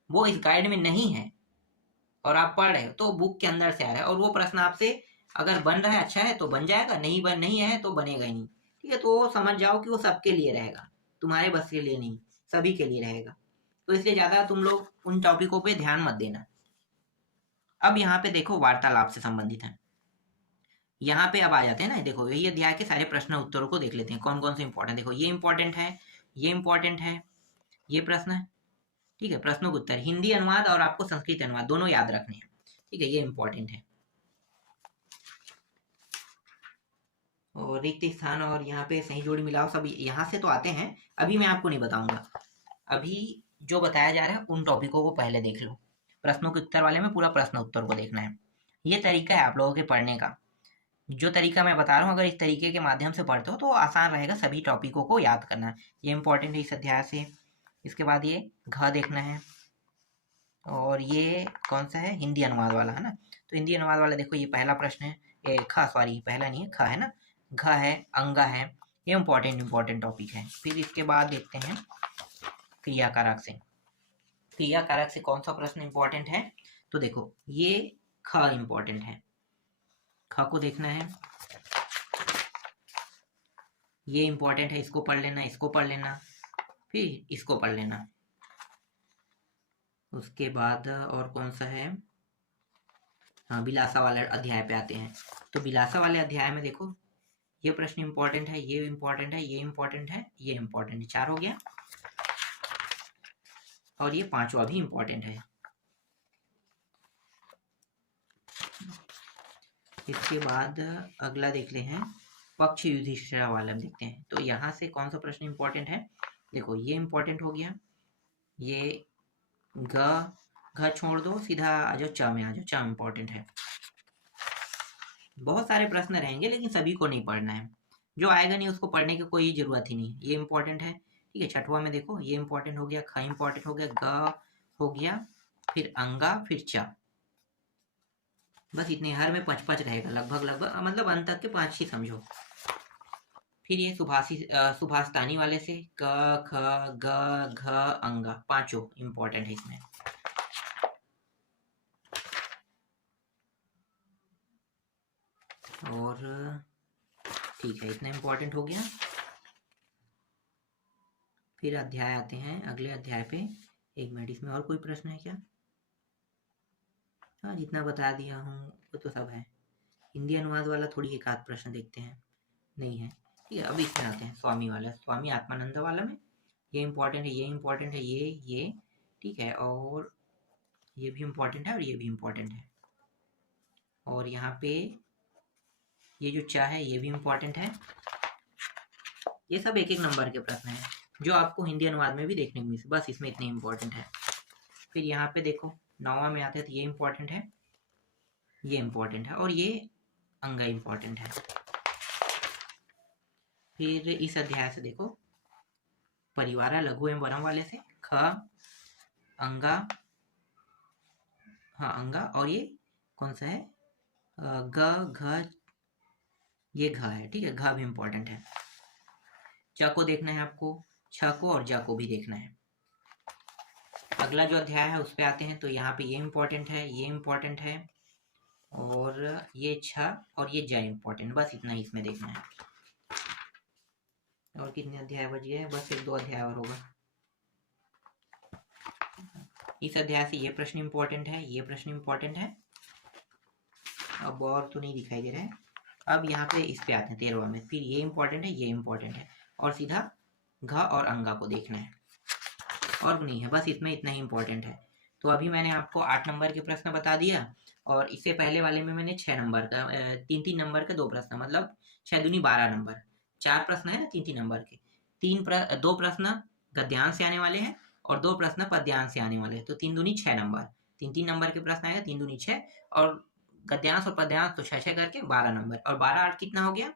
वो इस गाइड में नहीं है और आप पढ़ रहे हो, तो बुक के अंदर से आ रहा है, और वो प्रश्न आपसे अगर बन रहा है अच्छा है तो बन जाएगा, नहीं है तो बनेगा ही नहीं, ठीक है। तो समझ जाओ कि वो सबके लिए रहेगा, तुम्हारे बस के लिए नहीं, सभी के लिए रहेगा। तो इसलिए ज्यादा तुम लोग उन टॉपिकों पे ध्यान मत देना। अब यहाँ पे देखो, वार्तालाप से संबंधित है। यहाँ पे अब आ जाते हैं ना, देखो यही अध्याय के सारे प्रश्न उत्तरों को देख लेते हैं, कौन कौन से इंपॉर्टेंट। देखो ये इंपॉर्टेंट है, ये इंपॉर्टेंट है, ये प्रश्न है, ठीक है। प्रश्नों के उत्तर, हिंदी अनुवाद और आपको संस्कृत अनुवाद दोनों याद रखने हैं, ठीक है, ये इंपॉर्टेंट है। और रिक्त स्थान और यहाँ पे सही जोड़ी मिलाओ, सब यहाँ से तो आते हैं, अभी मैं आपको नहीं बताऊंगा। अभी जो बताया जा रहा है उन टॉपिकों को पहले देख लो। प्रश्नों के उत्तर वाले में पूरा प्रश्न उत्तर को देखना है। ये तरीका है आप लोगों के पढ़ने का, जो तरीका मैं बता रहा हूँ, अगर इस तरीके के माध्यम से पढ़ते हो तो आसान रहेगा सभी टॉपिकों को याद करना। ये इंपॉर्टेंट है इस अध्याय से। इसके बाद ये घ देखना है, और ये कौन सा है? हिंदी अनुवाद वाला है ना। तो हिंदी अनुवाद वाला देखो, ये पहला प्रश्न है, ये सॉरी पहला नहीं है, ख है ना, घ है, अंगा है, ये इंपॉर्टेंट टॉपिक है। फिर इसके बाद देखते हैं क्रिया कारक से। क्रिया कारक से कौन सा प्रश्न इंपॉर्टेंट है? तो देखो ये ख इंपॉर्टेंट है, ख को देखना है, ये इंपॉर्टेंट है, इसको पढ़ लेना, इसको पढ़ लेना, फिर इसको पढ़ लेना। उसके बाद और कौन सा है? हाँ, बिलासा वाले अध्याय पे आते हैं। तो बिलासा वाले अध्याय में देखो, ये प्रश्न इंपॉर्टेंट है, ये इंपॉर्टेंट है, ये इंपॉर्टेंट है, ये इंपॉर्टेंट है, 4 हो गया। और ये 5वां भी इंपॉर्टेंट है। इसके बाद अगला देख ले हैं, पक्ष युधिष्ठिर वाला देखते हैं। तो यहाँ से कौन सा प्रश्न इंपॉर्टेंट है? देखो ये इंपॉर्टेंट हो गया, ये घ छोड़ दो, सीधा आ जाओ च में, आ जाओ, च इंपॉर्टेंट है। बहुत सारे प्रश्न रहेंगे लेकिन सभी को नहीं पढ़ना है, जो आएगा नहीं उसको पढ़ने की कोई जरूरत ही नहीं। ये इंपॉर्टेंट है, ठीक है। 6वां में देखो, ये इंपॉर्टेंट हो गया, ख इंपॉर्टेंट हो गया, ग हो गया, फिर अंगा, फिर चा, बस इतने। हर में 5-5 रहेगा लगभग लगभग, मतलब अंत तक के 5 ही समझो। फिर ये सुभाषतानी वाले से क ख ग घ अंगा, 5 इंपॉर्टेंट है इसमें। और ठीक है, इतना इंपॉर्टेंट हो गया। फिर अध्याय आते हैं, अगले अध्याय पे। 1 मिनट, इसमें और कोई प्रश्न है क्या? हाँ, जितना बता दिया हूँ वो तो सब है। हिंदी अनुवाद वाला थोड़ी एक आध प्रश्न देखते हैं, नहीं है। ठीक है, अब इसमें आते हैं स्वामी वाला, स्वामी आत्मानंद वाला में। ये इंपॉर्टेंट है, ये इंपॉर्टेंट है, ये ठीक है, और ये भी इंपॉर्टेंट है, और ये भी इंपॉर्टेंट है। और यहाँ पे ये जो चा है ये भी इंपॉर्टेंट है। ये सब 1-1 नंबर के प्रश्न हैं जो आपको हिंदी अनुवाद में भी देखने को मिल, बस इसमें इतने इंपॉर्टेंट है। फिर यहाँ पे देखो 9वां में आते हैं तो ये इंपॉर्टेंट है, ये इंपॉर्टेंट है, और ये अंगा इंपॉर्टेंट है। फिर इस अध्याय से देखो परिवार लघु एवं वरम वाले से ख अंगा, हाँ अंगा, और ये कौन सा है ग घ, ये घ है, ठीक है, घ भी इंपॉर्टेंट है। च को देखना है आपको, छ को और ज को भी देखना है। अगला जो अध्याय है उस पे आते हैं, तो यहाँ पे ये इंपॉर्टेंट है, ये इंपॉर्टेंट है, और ये छ और ये ज इंपॉर्टेंट, बस इतना ही इसमें देखना है। और कितने अध्याय बच गए? बस 1-2 अध्याय और होगा। इस अध्याय से ये प्रश्न इंपॉर्टेंट है, ये प्रश्न इंपॉर्टेंट है। अब और तो नहीं दिखाई दे रहा है। अब यहाँ पे इस पे आते हैं 13वां में, फिर ये इंपॉर्टेंट है, ये इंपॉर्टेंट है, और सीधा घ और अंगा को देखना है, और नहीं है, बस इसमें इतना ही इंपॉर्टेंट है। तो अभी मैंने आपको 8 नंबर के प्रश्न बता दिया, और इससे पहले वाले में मैंने 6 नंबर का 3-3 नंबर के 2 प्रश्न, मतलब 6 दूनी 12 नंबर, 4 प्रश्न है ना 3-3 नंबर के, 2 प्रश्न गद्यांश से आने वाले हैं और 2 प्रश्न पद्यांश से आने वाले हैं, तो 3 दूनी 6 नंबर, 3-3 नंबर के प्रश्न आएगा, 3 दूनी 6, और गद्यांश और पद्यांश तो 6-6 करके 12 नंबर, और 12-8 कितना हो गया?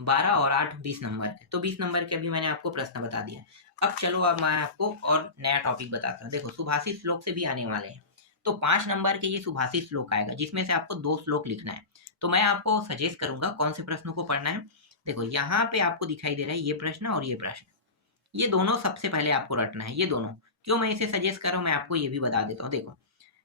12 और 8 20 नंबर है, तो 20 नंबर के अभी मैंने आपको प्रश्न बता दिया। अब चलो, अब मैं आपको और नया टॉपिक बताता हूँ। देखो सुभाषित श्लोक से भी आने वाले हैं, तो 5 नंबर के ये सुभाषित श्लोक आएगा, जिसमें से आपको 2 श्लोक लिखना है। तो मैं आपको सजेस्ट करूंगा कौन से प्रश्नों को पढ़ना है। देखो यहाँ पे आपको दिखाई दे रहा है ये प्रश्न और ये प्रश्न, ये दोनों सबसे पहले आपको रटना है, ये दोनों। क्यों मैं इसे सजेस्ट कर रहा हूँ मैं आपको ये भी बता देता हूँ। देखो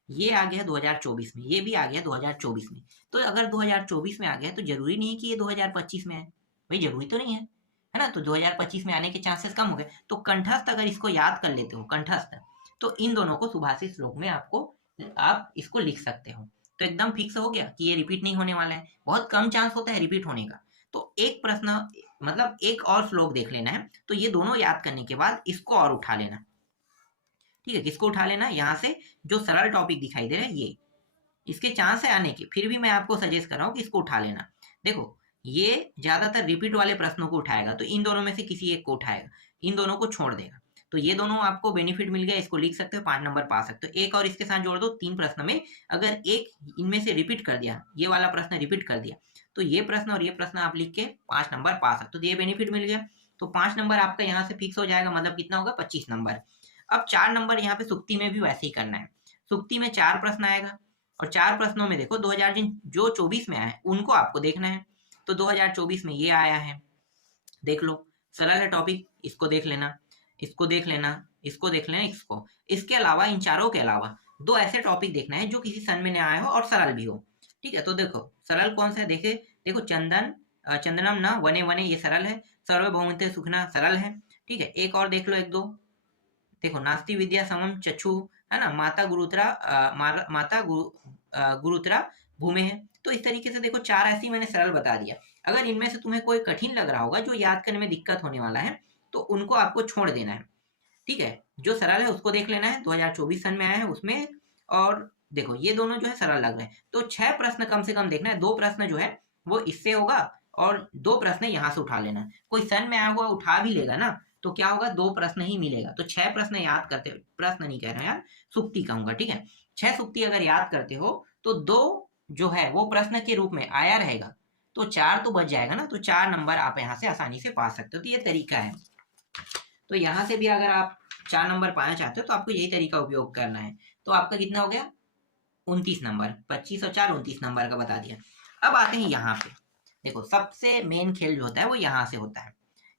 ये आ गया 2024 में, ये भी आ गया 2024 में, तो अगर 2024 में आ गया तो जरूरी नहीं है कि ये 2025 में है, भाई जरूरी तो नहीं है ना। तो 2025 में आने के चांसेस कम हो गए, तो कंठस्थ अगर इसको याद कर लेते हो कंठस्थ, तो इन दोनों को सुभाषित श्लोक में आपको, आप इसको लिख सकते हो, तो एकदम फिक्स हो गया कि ये रिपीट नहीं होने वाला है, बहुत कम चांस होता है रिपीट होने का। तो एक प्रश्न, मतलब एक और श्लोक देख लेना है, तो ये दोनों याद करने के बाद इसको और उठा लेना, ठीक है। किसको उठा लेना? यहाँ से जो सरल टॉपिक दिखाई दे रहा है ये, इसके चांस है आने के, फिर भी मैं आपको सजेस्ट कर रहा हूँ कि इसको उठा लेना। देखो ये ज्यादातर रिपीट वाले प्रश्नों को उठाएगा, तो इन दोनों में से किसी एक को उठाएगा, इन दोनों को छोड़ देगा, तो ये दोनों आपको बेनिफिट मिल गया, इसको लिख सकते हो, 5 नंबर पा सकते हो। एक और इसके साथ जोड़ दो, 3 प्रश्न में अगर एक इनमें से रिपीट कर दिया, ये वाला प्रश्न रिपीट कर दिया, तो ये प्रश्न और ये प्रश्न आप लिख के 5 नंबर पा सकते हो, तो ये बेनिफिट मिल गया। तो 5 नंबर आपका यहाँ से फिक्स हो जाएगा, मतलब कितना होगा? 25 नंबर। अब 4 नंबर यहाँ पे सुक्ति में भी वैसे ही करना है। सुक्ति में 4 प्रश्न आएगा, और 4 प्रश्नों में देखो 2024 में आए हैं उनको आपको देखना है। तो 2024 में ये आया है, देख लो, सरल है टॉपिक, इसको देख लेना, इसको देख लेना, इसको देख लेना, इसको। इसके अलावा इन चारों के अलावा 2 ऐसे टॉपिक देखना है जो किसी सन में न आए हो और सरल भी हो, ठीक है। तो देखो सरल कौन सा है, देखो चंदनम न वने वने, ये सरल है। सर्वभौमत्व सुखना सरल है, ठीक है। एक और देख लो, 1-2 देखो, नास्ति विद्या समम चक्षु, है ना, माता गुरुतरा भूमि है। तो इस तरीके से देखो 4 ऐसी मैंने सरल बता दिया। अगर इनमें से तुम्हें कोई कठिन लग रहा होगा जो याद करने में दिक्कत होने वाला है, तो उनको आपको छोड़ देना है, ठीक है। जो सरल है उसको देख लेना है, 2024 सन में आया है उसमें। और देखो ये दोनों जो है सरल लग रहे हैं, तो 6 प्रश्न कम से कम देखना है, 2 प्रश्न जो है वो इससे होगा, और 2 प्रश्न यहाँ से उठा लेना है। कोई सन में आया हुआ उठा भी लेगा ना, तो क्या होगा? 2 प्रश्न ही मिलेगा। तो 6 प्रश्न याद करते, प्रश्न नहीं कह रहे यार, सुक्ति कहूंगा, ठीक है। 6 सुक्ति अगर याद करते हो तो 2 जो है वो प्रश्न के रूप में आया रहेगा, तो 4 तो बच जाएगा ना, तो 4 नंबर आप यहाँ से आसानी से पा सकते हो। तो ये तरीका है। तो यहाँ से भी अगर आप 4 नंबर पाना चाहते हो तो आपको यही तरीका उपयोग करना है। तो आपका कितना हो गया 29 नंबर, 25 और 4 29 नंबर का बता दिया। अब आते हैं यहाँ पे, देखो सबसे मेन खेल जो होता है वो यहाँ से होता है।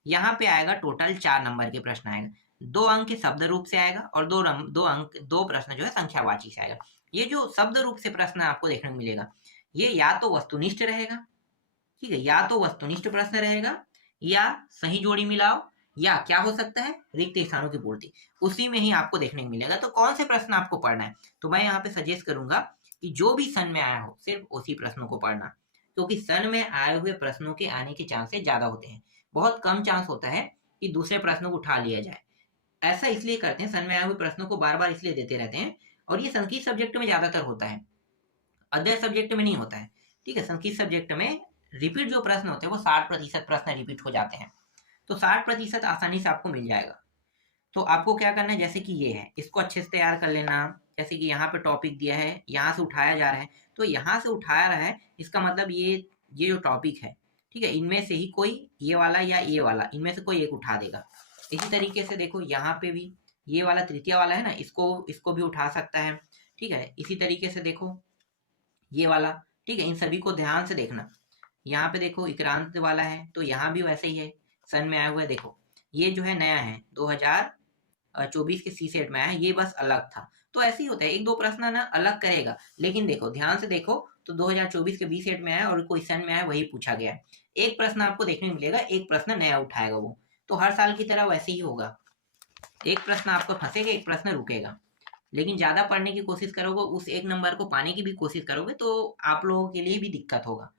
यहाँ पे आएगा टोटल 4 नंबर के प्रश्न आएगा, 2 अंक के शब्द रूप से आएगा और दो प्रश्न जो है संख्यावाची से आएगा। ये जो शब्द रूप से प्रश्न आपको देखने को मिलेगा ये या तो वस्तुनिष्ठ रहेगा, ठीक है, या तो वस्तुनिष्ठ प्रश्न रहेगा या सही जोड़ी मिलाओ या क्या हो सकता है रिक्त स्थानों की पूर्ति, उसी में ही आपको देखने को मिलेगा। तो कौन से प्रश्न आपको पढ़ना है, तो मैं यहाँ पे सजेस्ट करूंगा कि जो भी सन में आया हो सिर्फ उसी प्रश्नों को पढ़ना, क्योंकि सन में आए हुए प्रश्नों के आने के चांसेस ज्यादा होते हैं। बहुत कम चांस होता है कि दूसरे प्रश्नों को उठा लिया जाए। ऐसा इसलिए करते हैं, सन में आए हुए प्रश्नों को बार बार इसलिए देते रहते हैं, और ये संस्कृत सब्जेक्ट में ज्यादातर होता है, अदर सब्जेक्ट में नहीं होता है। ठीक है, संस्कृत सब्जेक्ट में रिपीट जो प्रश्न होते हैं वो 60% प्रश्न रिपीट हो जाते हैं, तो 60% आसानी से आपको मिल जाएगा। तो आपको क्या करना है, जैसे कि ये है इसको अच्छे से तैयार कर लेना। जैसे कि यहाँ पे टॉपिक दिया है, यहाँ से उठाया जा रहा है, तो यहाँ से उठाया रहा है इसका मतलब ये जो टॉपिक है, ठीक है, इनमें से ही कोई ये वाला या ये वाला इनमें से कोई एक उठा देगा। इसी तरीके से देखो यहाँ पे भी ये वाला तृतीय वाला है ना, इसको भी उठा सकता है। ठीक है, इसी तरीके से देखो ये वाला, ठीक है, इन सभी को ध्यान से देखना। यहाँ पे देखो इक्रांत वाला है तो यहाँ भी वैसे ही है, सन में आया हुआ है। देखो ये जो है नया है 2024 के सी सेट में आया है, ये बस अलग था। तो ऐसे ही होता है, एक दो प्रश्न ना अलग करेगा, लेकिन देखो ध्यान से देखो तो 2024 के बी सेट में आया और कोई सन में आया वही पूछा गया है। एक प्रश्न आपको देखने को मिलेगा, एक प्रश्न नया उठाएगा वो, तो हर साल की तरह वैसे ही होगा, एक प्रश्न आपको फंसेगा एक प्रश्न रुकेगा। लेकिन ज्यादा पढ़ने की कोशिश करोगे, उस एक नंबर को पाने की भी कोशिश करोगे तो आप लोगों के लिए भी दिक्कत होगा।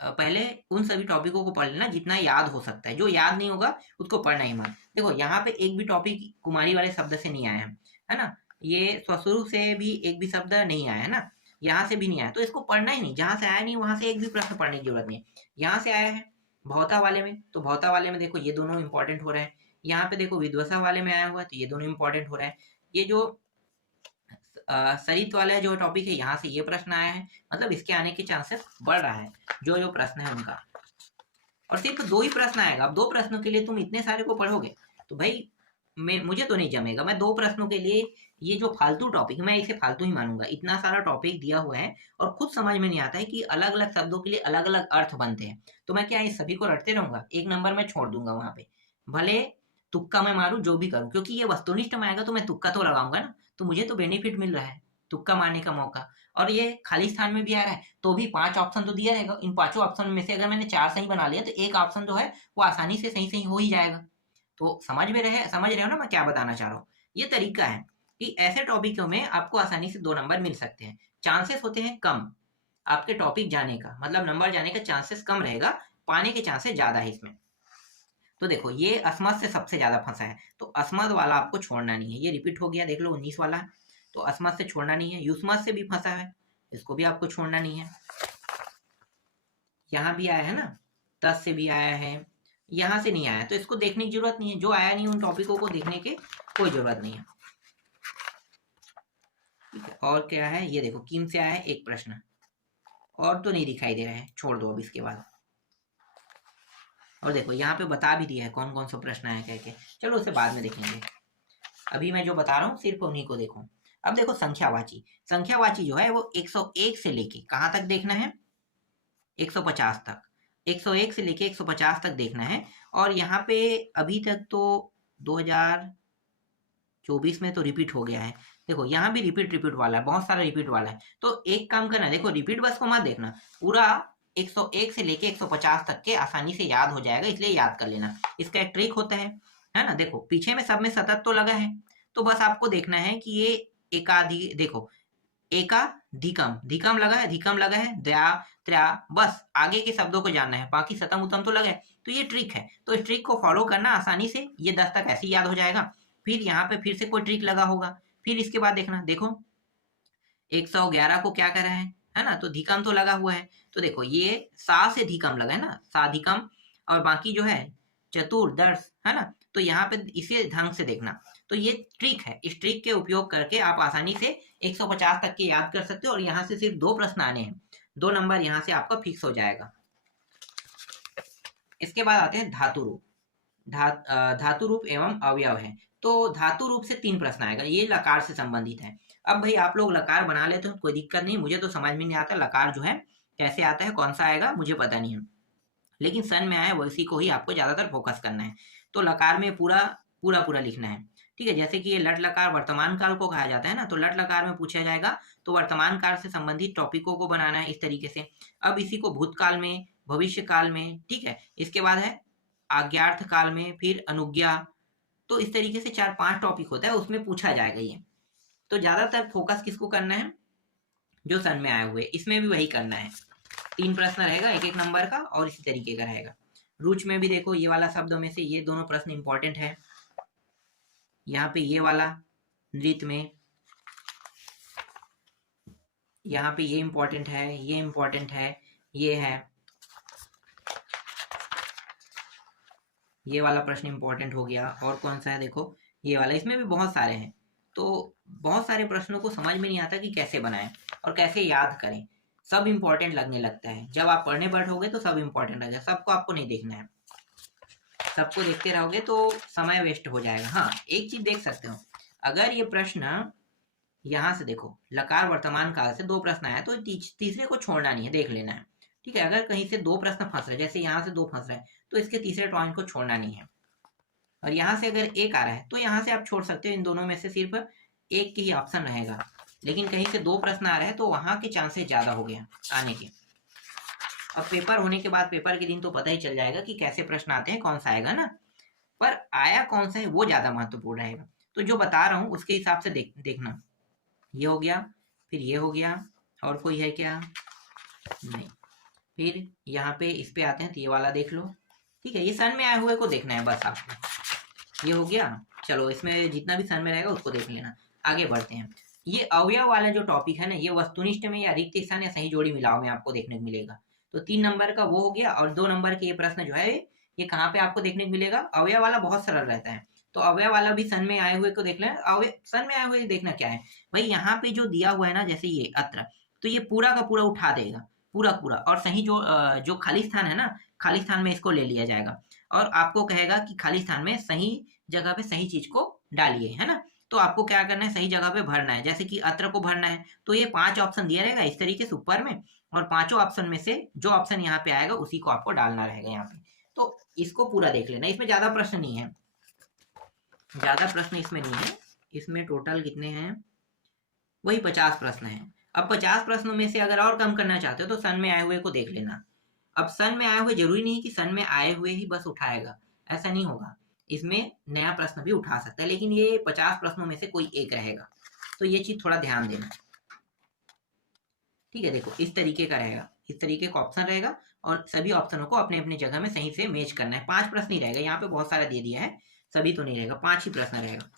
पहले उन सभी टॉपिकों को पढ़ लेना जितना याद हो सकता है, जो याद नहीं होगा उसको पढ़ना ही मत। देखो यहाँ पे एक भी टॉपिक कुमारी वाले शब्द से नहीं आया है ना, ये स्वस्वरूप से भी एक भी शब्द नहीं आया है ना, यहाँ से भी नहीं आया, तो इसको पढ़ना ही नहीं। जहां से आया नहीं वहां से एक भी प्रश्न पढ़ने की जरूरत नहीं है। यहाँ से आया है भौता वाले में, तो भौता वाले में देखो ये दोनों इंपॉर्टेंट हो रहे हैं। यहाँ पे देखो विद्वसा वाले में आया हुआ है तो ये दोनों इंपॉर्टेंट हो रहा है। ये जो सरित वाला जो टॉपिक है यहाँ से ये प्रश्न आया है, मतलब इसके आने के चांसेस बढ़ रहा है जो जो प्रश्न है उनका। और सिर्फ 2 ही प्रश्न आएगा, अब 2 प्रश्नों के लिए तुम इतने सारे को पढ़ोगे तो भाई मुझे तो नहीं जमेगा। मैं 2 प्रश्नों के लिए ये जो फालतू टॉपिक, मैं इसे फालतू ही मानूंगा। इतना सारा टॉपिक दिया हुआ है और खुद समझ में नहीं आता है कि अलग अलग शब्दों के लिए अलग अलग अर्थ बनते हैं, तो मैं क्या इस सभी को रटते रहूंगा, एक नंबर में छोड़ दूंगा वहां पे। भले तुक्का मैं मारू जो भी करूं, क्योंकि ये वस्तुनिष्ठ में आएगा तो मैं तुक्का तो लगाऊंगा ना, तो मुझे तो बेनिफिट मिल रहा है तुक्का मारने का मौका। और ये खाली स्थान में भी आ रहा है तो भी 5 ऑप्शन तो दिया रहेगा, इन 5 ऑप्शन में से अगर मैंने 4 सही बना लिया तो एक ऑप्शन जो है वो आसानी से सही सही हो ही जाएगा। तो समझ रहे हो ना मैं क्या बताना चाह रहा हूँ। ये तरीका है कि ऐसे टॉपिकों में आपको आसानी से 2 नंबर मिल सकते हैं। चांसेस होते हैं कम आपके टॉपिक जाने का, मतलब नंबर जाने का चांसेस कम रहेगा, पाने के चांसेस ज्यादा है इसमें। तो देखो ये अस्मद से सबसे ज्यादा फंसा है, तो अस्मद वाला आपको छोड़ना नहीं है, ये रिपीट हो गया देख लो 19 वाला, तो अस्मद से छोड़ना नहीं है। युष्मत से भी फंसा है, इसको भी आपको छोड़ना नहीं है। यहाँ भी आया है ना 10 से भी आया है, यहाँ से नहीं आया तो इसको देखने की जरूरत नहीं है, जो आया नहीं उन टॉपिकों को देखने के कोई जरूरत नहीं है। ठीक है, और क्या है ये देखो किम से आया है एक प्रश्न, और तो नहीं दिखाई दे रहा है, छोड़ दो अब इसके बाद। और देखो यहाँ पे बता भी दिया है कौन कौन सा प्रश्न आया कह के, चलो उसे बाद में देखेंगे। अभी मैं जो बता रहा हूँ सिर्फ उन्हीं को देखो। अब देखो संख्यावाची जो है वो 101 से लेके कहाँ तक देखना है, 150 तक, 101 से लेके 150 तक देखना है। और यहाँ पे अभी तक तो 2024 में तो रिपीट हो गया है, देखो यहाँ भी रिपीट वाला है, बहुत सारा रिपीट वाला है। तो एक काम करना, देखो रिपीट बस को मत देखना, पूरा 101 से लेके 150 तक के आसानी से याद हो जाएगा, इसलिए याद कर लेना। इसका एक ट्रिक होता है ना, देखो पीछे में सब में सतत तो लगा है, तो बस आपको देखना है कि ये एकाधि, देखो एका धिकम लगा है, दया त्र्या, बस आगे के शब्दों को जानना है, बाकी सतम उत्तम तो लगा है। तो ये ट्रिक है, तो इस ट्रिक को फॉलो करना आसानी से, ये 10 तक ऐसे ही याद हो जाएगा। फिर यहाँ पे फिर से कोई ट्रिक लगा होगा, फिर इसके बाद देखना, देखो 111 को क्या कर रहे हैं, है ना, तो धिकम तो लगा हुआ है, तो देखो ये सा से धिकम लगा है ना, साधिकम, और बाकी जो है चतुर्दश है ना, तो यहाँ पे इसे ढंग से देखना। तो ये ट्रिक है, इस ट्रिक के उपयोग करके आप आसानी से 150 तक के याद कर सकते हो, और यहाँ से सिर्फ 2 प्रश्न आने हैं, 2 नंबर यहाँ से आपका फिक्स हो जाएगा। इसके बाद आते हैं धातु रूप। धातु रूप एवं अवयव है। तो धातु रूप से 3 प्रश्न आएगा, ये लकार से संबंधित है। अब भाई आप लोग लकार बना लेते हो कोई दिक्कत नहीं, मुझे तो समझ में नहीं आता लकार जो है कैसे आता है, कौन सा आएगा मुझे पता नहीं है, लेकिन सन में आया वैसी को ही आपको ज्यादातर फोकस करना है। तो लकार में पूरा पूरा पूरा लिखना है, ठीक है। जैसे कि ये लट लकार वर्तमान काल को कहा जाता है ना, तो लट लकार में पूछा जाएगा तो वर्तमान काल से संबंधित टॉपिकों को बनाना है इस तरीके से। अब इसी को भूतकाल में, भविष्य काल में, ठीक है। इसके बाद है आज्ञार्थ काल में, फिर अनुज्ञा। तो इस तरीके से 4-5 टॉपिक होता है, उसमें पूछा जाएगा ये। तो ज्यादातर फोकस किसको करना है, जो सन में आए हुए, इसमें भी वही करना है। 3 प्रश्न रहेगा 1-1 नंबर का, और इसी तरीके का रहेगा। रुच में भी देखो ये वाला शब्दों में से ये दोनों प्रश्न इंपॉर्टेंट है। यहाँ पे ये वाला नृत्य में, यहाँ पे ये इंपॉर्टेंट है, ये इंपॉर्टेंट है, ये है, ये वाला प्रश्न इंपॉर्टेंट हो गया। और कौन सा है देखो ये वाला, इसमें भी बहुत सारे हैं। तो बहुत सारे प्रश्नों को समझ में नहीं आता कि कैसे बनाएं और कैसे याद करें। सब इंपॉर्टेंट लगने लगता है, जब आप पढ़ने बैठोगे तो सब इंपॉर्टेंट लगेगा। सबको आपको नहीं देखना है, सबको देखते रहोगे तो समय वेस्ट हो जाएगा। हाँ, एक चीज देख सकते हो, अगर ये प्रश्न यहाँ से देखो लकार वर्तमान काल से 2 प्रश्न आया तो तीसरे को छोड़ना नहीं है, देख लेना है, ठीक है। अगर कहीं से 2 प्रश्न फंस रहे, जैसे यहाँ से 2 फंस रहे हैं, तो इसके तीसरे पॉइंट को छोड़ना नहीं है। और यहाँ से अगर एक आ रहा है तो यहाँ से आप छोड़ सकते हो, इन दोनों में से सिर्फ एक की ही ऑप्शन रहेगा। लेकिन कहीं से 2 प्रश्न आ रहे हैं तो वहां के चांसेस ज्यादा हो गया आने के। अब पेपर होने के बाद, पेपर के दिन तो पता ही चल जाएगा कि कैसे प्रश्न आते हैं, कौन सा आएगा ना, पर आया कौन सा है वो ज्यादा महत्वपूर्ण रहेगा। तो जो बता रहा हूँ उसके हिसाब से देखना। ये हो गया, फिर ये हो गया, और कोई है क्या, नहीं। फिर यहाँ पे इस पे आते हैं तो ये वाला देख लो, ठीक है। ये सन में आए हुए को देखना है बस आपको। ये हो गया, चलो इसमें जितना भी सन में रहेगा उसको देख लेना। आगे बढ़ते हैं। ये अवयव वाला जो टॉपिक है ना, ये वस्तुनिष्ठ में या रिक्त स्थान या सही जोड़ी मिलाओ में आपको देखने को मिलेगा। तो 3 नंबर का वो हो गया। और 2 नंबर के ये प्रश्न जो है ये कहाँ पे आपको देखने को मिलेगा, अवयव वाला बहुत सरल रहता है, तो अवयव वाला भी सन में आए हुए को देख लें। सन में आए हुए देखना क्या है भाई, यहाँ पे जो दिया हुआ है ना, जैसे ये अत्र, तो ये पूरा का पूरा उठा देगा, पूरा पूरा। और सही जो खाली स्थान है ना, खाली स्थान में इसको ले लिया जाएगा और आपको कहेगा कि खाली स्थान में सही जगह पे सही चीज को डालिए, है ना। तो आपको क्या करना है, सही जगह पे भरना है। जैसे कि अत्र को भरना है तो ये 5 ऑप्शन दिया रहेगा इस तरीके से ऊपर में, और 5 ऑप्शन में से जो ऑप्शन यहाँ पे आएगा उसी को आपको डालना रहेगा यहाँ पे। तो इसको पूरा देख लेना, इसमें ज्यादा प्रश्न नहीं है, ज्यादा प्रश्न इसमें नहीं है। इसमें टोटल कितने हैं, वही 50 प्रश्न हैं। अब 50 प्रश्नों में से अगर और कम करना चाहते हो तो सन में आए हुए को देख लेना। अब सन में आए हुए जरूरी नहीं कि सन में आए हुए ही बस उठाएगा, ऐसा नहीं होगा, इसमें नया प्रश्न भी उठा सकता है, लेकिन ये 50 प्रश्नों में से कोई एक रहेगा। तो ये चीज थोड़ा ध्यान देना, ठीक है। देखो इस तरीके का रहेगा, इस तरीके का ऑप्शन रहेगा और सभी ऑप्शनों को अपने अपने जगह में सही से मैच करना है। 5 प्रश्न ही रहेगा, यहाँ पे बहुत सारा दे दिया है, सभी तो नहीं रहेगा, 5 ही प्रश्न रहेगा,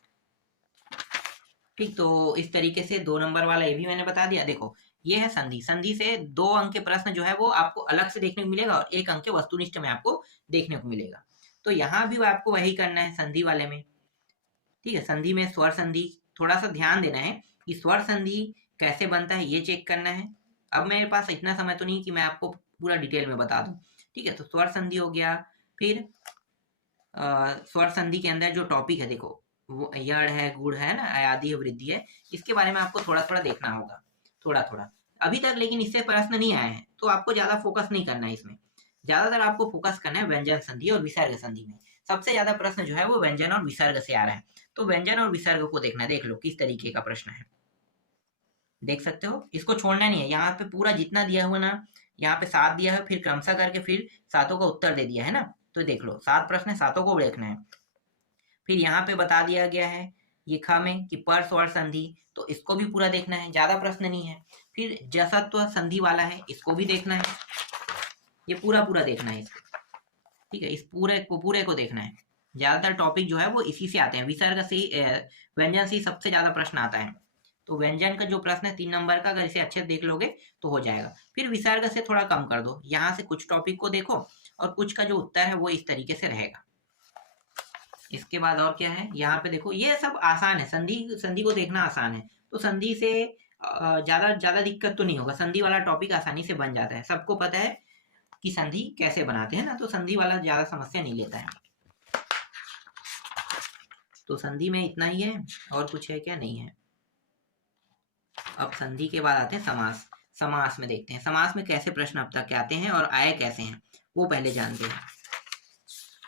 ठीक। तो इस तरीके से 2 नंबर वाला ये भी मैंने बता दिया। देखो ये है संधि, संधि से 2 अंक के प्रश्न जो है वो आपको अलग से देखने को मिलेगा और 1 अंक के वस्तुनिष्ठ में आपको देखने को मिलेगा। तो यहाँ भी आपको वही करना है संधि वाले में, ठीक है। संधि में स्वर संधि थोड़ा सा ध्यान देना है कि स्वर संधि कैसे बनता है ये चेक करना है। अब मेरे पास इतना समय तो नहीं कि मैं आपको पूरा डिटेल में बता दूं, ठीक है। तो स्वर संधि हो गया, फिर स्वर संधि के अंदर जो टॉपिक है देखो, वो यड़ है, गुड़ है ना, आदि है, वृद्धि है, इसके बारे में आपको थोड़ा थोड़ा देखना होगा, थोड़ा थोड़ा अभी तक। लेकिन इससे प्रश्न नहीं आए हैं तो आपको ज्यादा फोकस नहीं करना है इसमें, ज्यादातर आपको फोकस करना है व्यंजन संधि और विसर्ग संधि में। सबसे ज्यादा प्रश्न जो है वो व्यंजन और विसर्ग से आ रहा है, तो व्यंजन और विसर्ग को देखना। देख लो किस तरीके का प्रश्न है, देख सकते हो, इसको छोड़ना नहीं है। यहाँ पे पूरा जितना दिया हुआ ना, यहाँ पे 7 दिया है, फिर क्रमशः करके फिर 7 का उत्तर दे दिया है ना, तो देख लो 7 प्रश्न है, 7 को देखना है। फिर यहाँ पे बता दिया गया है ये ख में कि पर स्वर संधि, तो इसको भी पूरा देखना है, ज्यादा प्रश्न नहीं है। फिर जसत्व संधि वाला है, इसको भी देखना है, ये पूरा पूरा देखना है इसको, ठीक है। इस पूरे को देखना है। ज्यादातर टॉपिक जो है वो इसी से आते हैं, विसर्ग से व्यंजन से सबसे ज्यादा प्रश्न आता है। तो व्यंजन का जो प्रश्न है 3 नंबर का, अगर इसे अच्छे से देख लोगे तो हो जाएगा। फिर विसर्ग से थोड़ा कम कर दो, यहाँ से कुछ टॉपिक को देखो और कुछ का जो उत्तर है वो इस तरीके से रहेगा। इसके बाद और क्या है, यहाँ पे देखो ये सब आसान है, संधि को देखना आसान है, तो संधि से ज्यादा दिक्कत तो नहीं होगा। संधि वाला टॉपिक आसानी से बन जाता है, सबको पता है कि संधि कैसे बनाते हैं ना, तो संधि वाला ज्यादा समस्या नहीं लेता है। तो संधि में इतना ही है, और कुछ है क्या? नहीं है। अब संधि के बाद आते हैं समास। समास में देखते हैं समास में कैसे प्रश्न अब तक आते हैं और आए कैसे हैं, वो पहले जानते हैं।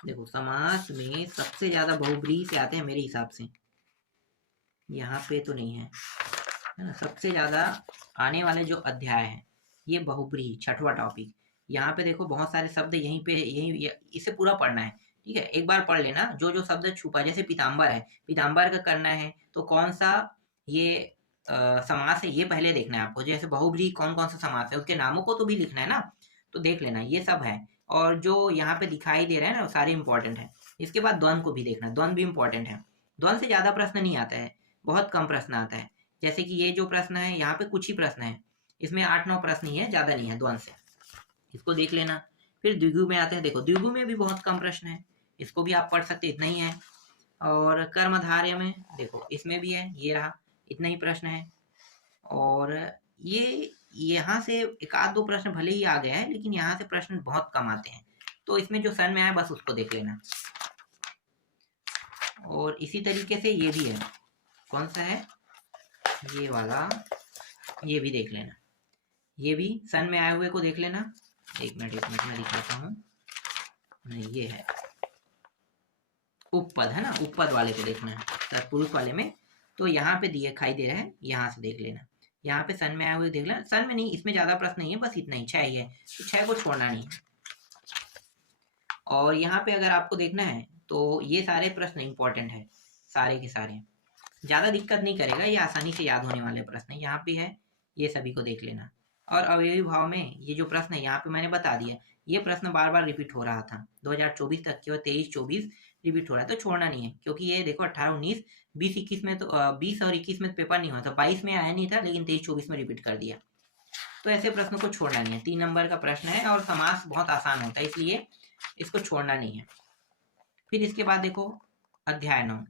देखो समास में सबसे ज्यादा बहुब्रीहि से आते हैं मेरे हिसाब से, यहाँ पे तो नहीं है ना। सबसे ज्यादा आने वाले जो अध्याय है ये बहुब्रीहि, छठवां टॉपिक। यहाँ पे देखो बहुत सारे शब्द यहीं पे, यही इसे पूरा पढ़ना है, ठीक है। एक बार पढ़ लेना जो जो शब्द छुपा, जैसे पीताम्बर है, पीताम्बर का करना है तो कौन सा ये समास है ये पहले देखना है आपको। जैसे बहुब्रीहि कौन कौन सा समास है उसके नामों को तो भी लिखना है ना, तो देख लेना ये सब है। और जो यहाँ पे दिखाई दे रहा है ना वो सारे इंपॉर्टेंट है। इसके बाद द्वंद को भी देखना है, द्वंद भी इंपॉर्टेंट है। द्वंद से ज्यादा प्रश्न नहीं आता है, बहुत कम प्रश्न आता है। जैसे कि ये जो प्रश्न है यहाँ पे कुछ ही प्रश्न है, इसमें 8-9 प्रश्न ही है, ज्यादा नहीं है द्वंद से, इसको देख लेना। फिर द्विगु में आते हैं, देखो द्विगु में भी बहुत कम प्रश्न है, इसको भी आप पढ़ सकते, इतना ही है। और कर्मधारय में देखो इसमें भी है, ये रहा, इतना ही प्रश्न है। और ये यहाँ से एक आध दो प्रश्न भले ही आ गया है, लेकिन यहाँ से प्रश्न बहुत कम आते हैं, तो इसमें जो सन में आया बस उसको देख लेना। और इसी तरीके से ये भी है, कौन सा है ये वाला, ये भी देख लेना, ये भी सन में आए हुए को देख लेना। एक मिनट मैं दिखाता हूँ, नहीं ये है उपपद है ना, उपपद वाले को देखना है, तत्पुरुष वाले में। तो यहाँ पे दिखाई दे रहा है, यहाँ से देख लेना। यहाँ पे सन में आए हुए देख लेना, सन में नहीं, इसमें ज्यादा प्रश्न नहीं है, बस इतना ही 6 ही है, तो 6 को छोड़ना नहीं है। और यहाँ पे अगर आपको देखना है तो ये सारे प्रश्न इंपॉर्टेंट है, सारे के सारे, ज्यादा दिक्कत नहीं करेगा, ये आसानी से याद होने वाले प्रश्न है। यहाँ पे है, ये सभी को देख लेना। और अवयवी भाव में ये जो प्रश्न है यहाँ पे मैंने बता दिया, ये प्रश्न बार बार रिपीट हो रहा था 2024 तक के, और 23-24 रिपीट हो रहा है, तो छोड़ना नहीं है। क्योंकि ये देखो 18-19, 20-21 में तो 20 और 21 में तो पेपर नहीं हुआ था, 22 में आया नहीं था, लेकिन 23-24 में रिपीट कर दिया। तो ऐसे प्रश्नों को छोड़ना नहीं है। 3 नंबर का प्रश्न है और समास बहुत आसान होता है, इसलिए इसको छोड़ना नहीं है। फिर इसके बाद देखो अध्याय 9,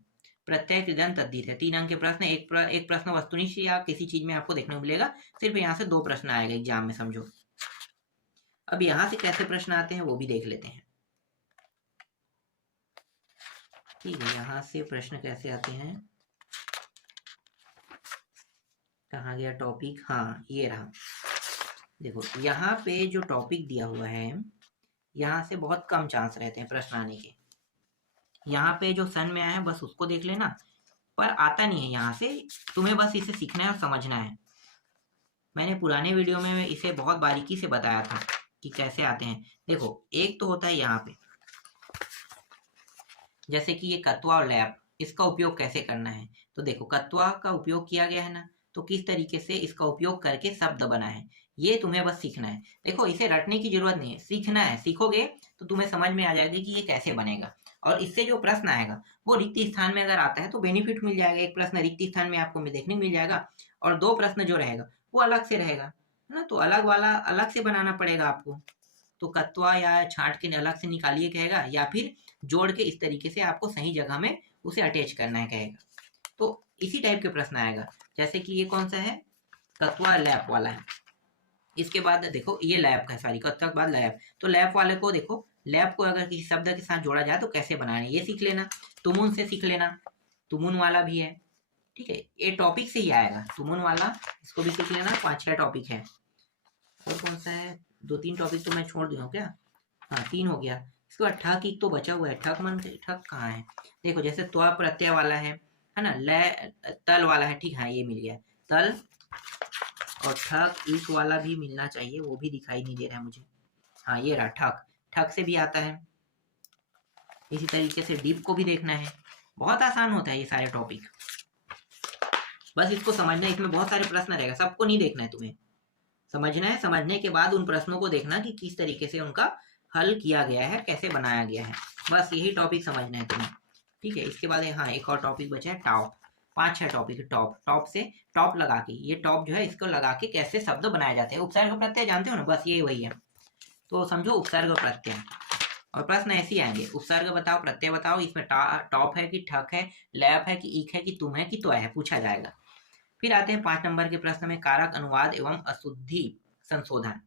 प्रत्यय कृदंत तद्धित है। 3 अंक के प्रश्न, एक प्रश्न वस्तुनिष्ठ या किसी चीज में आपको देखने को मिलेगा, सिर्फ यहाँ से 2 प्रश्न आएगा एग्जाम में, समझो। अब यहाँ से कैसे प्रश्न आते हैं वो भी देख लेते हैं, ठीक है। यहाँ से प्रश्न कैसे आते हैं, कहाँ गया टॉपिक, हाँ ये रहा। देखो यहाँ पे जो टॉपिक दिया हुआ है, यहाँ से बहुत कम चांस रहते हैं प्रश्न आने के। यहाँ पे जो सन में आया है बस उसको देख लेना, पर आता नहीं है यहाँ से, तुम्हें बस इसे सीखना है और समझना है। मैंने पुराने वीडियो में इसे बहुत बारीकी से बताया था कि कैसे आते हैं। देखो एक तो होता है यहाँ पे, जैसे कि ये कत्वा और लैप, इसका उपयोग कैसे करना है। तो देखो कत्वा का उपयोग किया गया है ना, तो किस तरीके से इसका उपयोग करके शब्द बना है, ये तुम्हें बस सीखना है। देखो इसे रटने की जरूरत नहीं है, सीखना है, सीखोगे तो तुम्हें समझ में आ जाएगी कि ये कैसे बनेगा। और इससे जो प्रश्न आएगा वो रिक्त स्थान में अगर आता है तो बेनिफिट मिल जाएगा, एक प्रश्न रिक्त स्थान में आपको देखने मिल जाएगा, और 2 प्रश्न जो रहेगा वो अलग से रहेगा, है ना। तो अलग वाला अलग से बनाना पड़ेगा आपको, तो कत्वा या छांट के अलग से निकालिए कहेगा, या फिर जोड़ के इस तरीके से आपको सही जगह में उसे अटैच करना है कहेगा। तो इसी टाइप के प्रश्न आएगा, जैसे कि ये कौन सा है, कत्वा लैप वाला है। इसके बाद देखो ये लैप का, सॉरी कत्वा के बाद लैप, तो लैप वाले को देखो, लैप को अगर किसी शब्द के साथ जोड़ा जाए तो कैसे बनाना है ये सीख लेना। तुमुन से सीख लेना, तुमुन वाला भी है, ठीक है, ये टॉपिक से ही आएगा तुमुन वाला, इसको भी सीख लेना। 5-6 टॉपिक है। और कौन सा है, 2-3 टॉपिक तो मैं छोड़ दिया हूँ क्या, हाँ 3 हो गया। इसके बाद ठक एक तो बचा हुआ है, ठक मन ठक कहाँ है, देखो जैसे त्वा प्रत्यय वाला है ना, तल वाला है, ठीक है ये मिल गया तल। और ठक एक वाला भी मिलना चाहिए, वो भी दिखाई नहीं दे रहा है मुझे, हाँ ये रहा ठक, ठक से भी आता है। इसी तरीके से डीप को भी देखना है, बहुत आसान होता है ये सारे टॉपिक, बस इसको समझना है। इसमें बहुत सारे प्रश्न रहेगा, सबको नहीं देखना है, तुम्हें समझना है, समझने के बाद उन प्रश्नों को देखना कि किस तरीके से उनका हल किया गया है, कैसे बनाया गया है, बस यही टॉपिक समझना है तुम्हें, ठीक है। इसके बाद हाँ एक और टॉपिक बचा है टॉप, 5-6 टॉपिक है टॉप। टॉप से टॉप लगा के, ये टॉप जो है इसको लगा के कैसे शब्द बनाए जाते हैं। उपसर्ग प्रत्यय जानते हो ना, बस ये वही है, तो समझो उपसर्ग प्रत्यय। और प्रश्न ऐसे ही आएंगे, उपसर्ग बताओ, प्रत्यय बताओ, इसमें टॉप है कि ठक है, लैप है कि ईक है कि तुम है कि तो है, पूछा जाएगा। फिर आते हैं 5 नंबर के प्रश्न में, कारक अनुवाद एवं अशुद्धि संशोधन।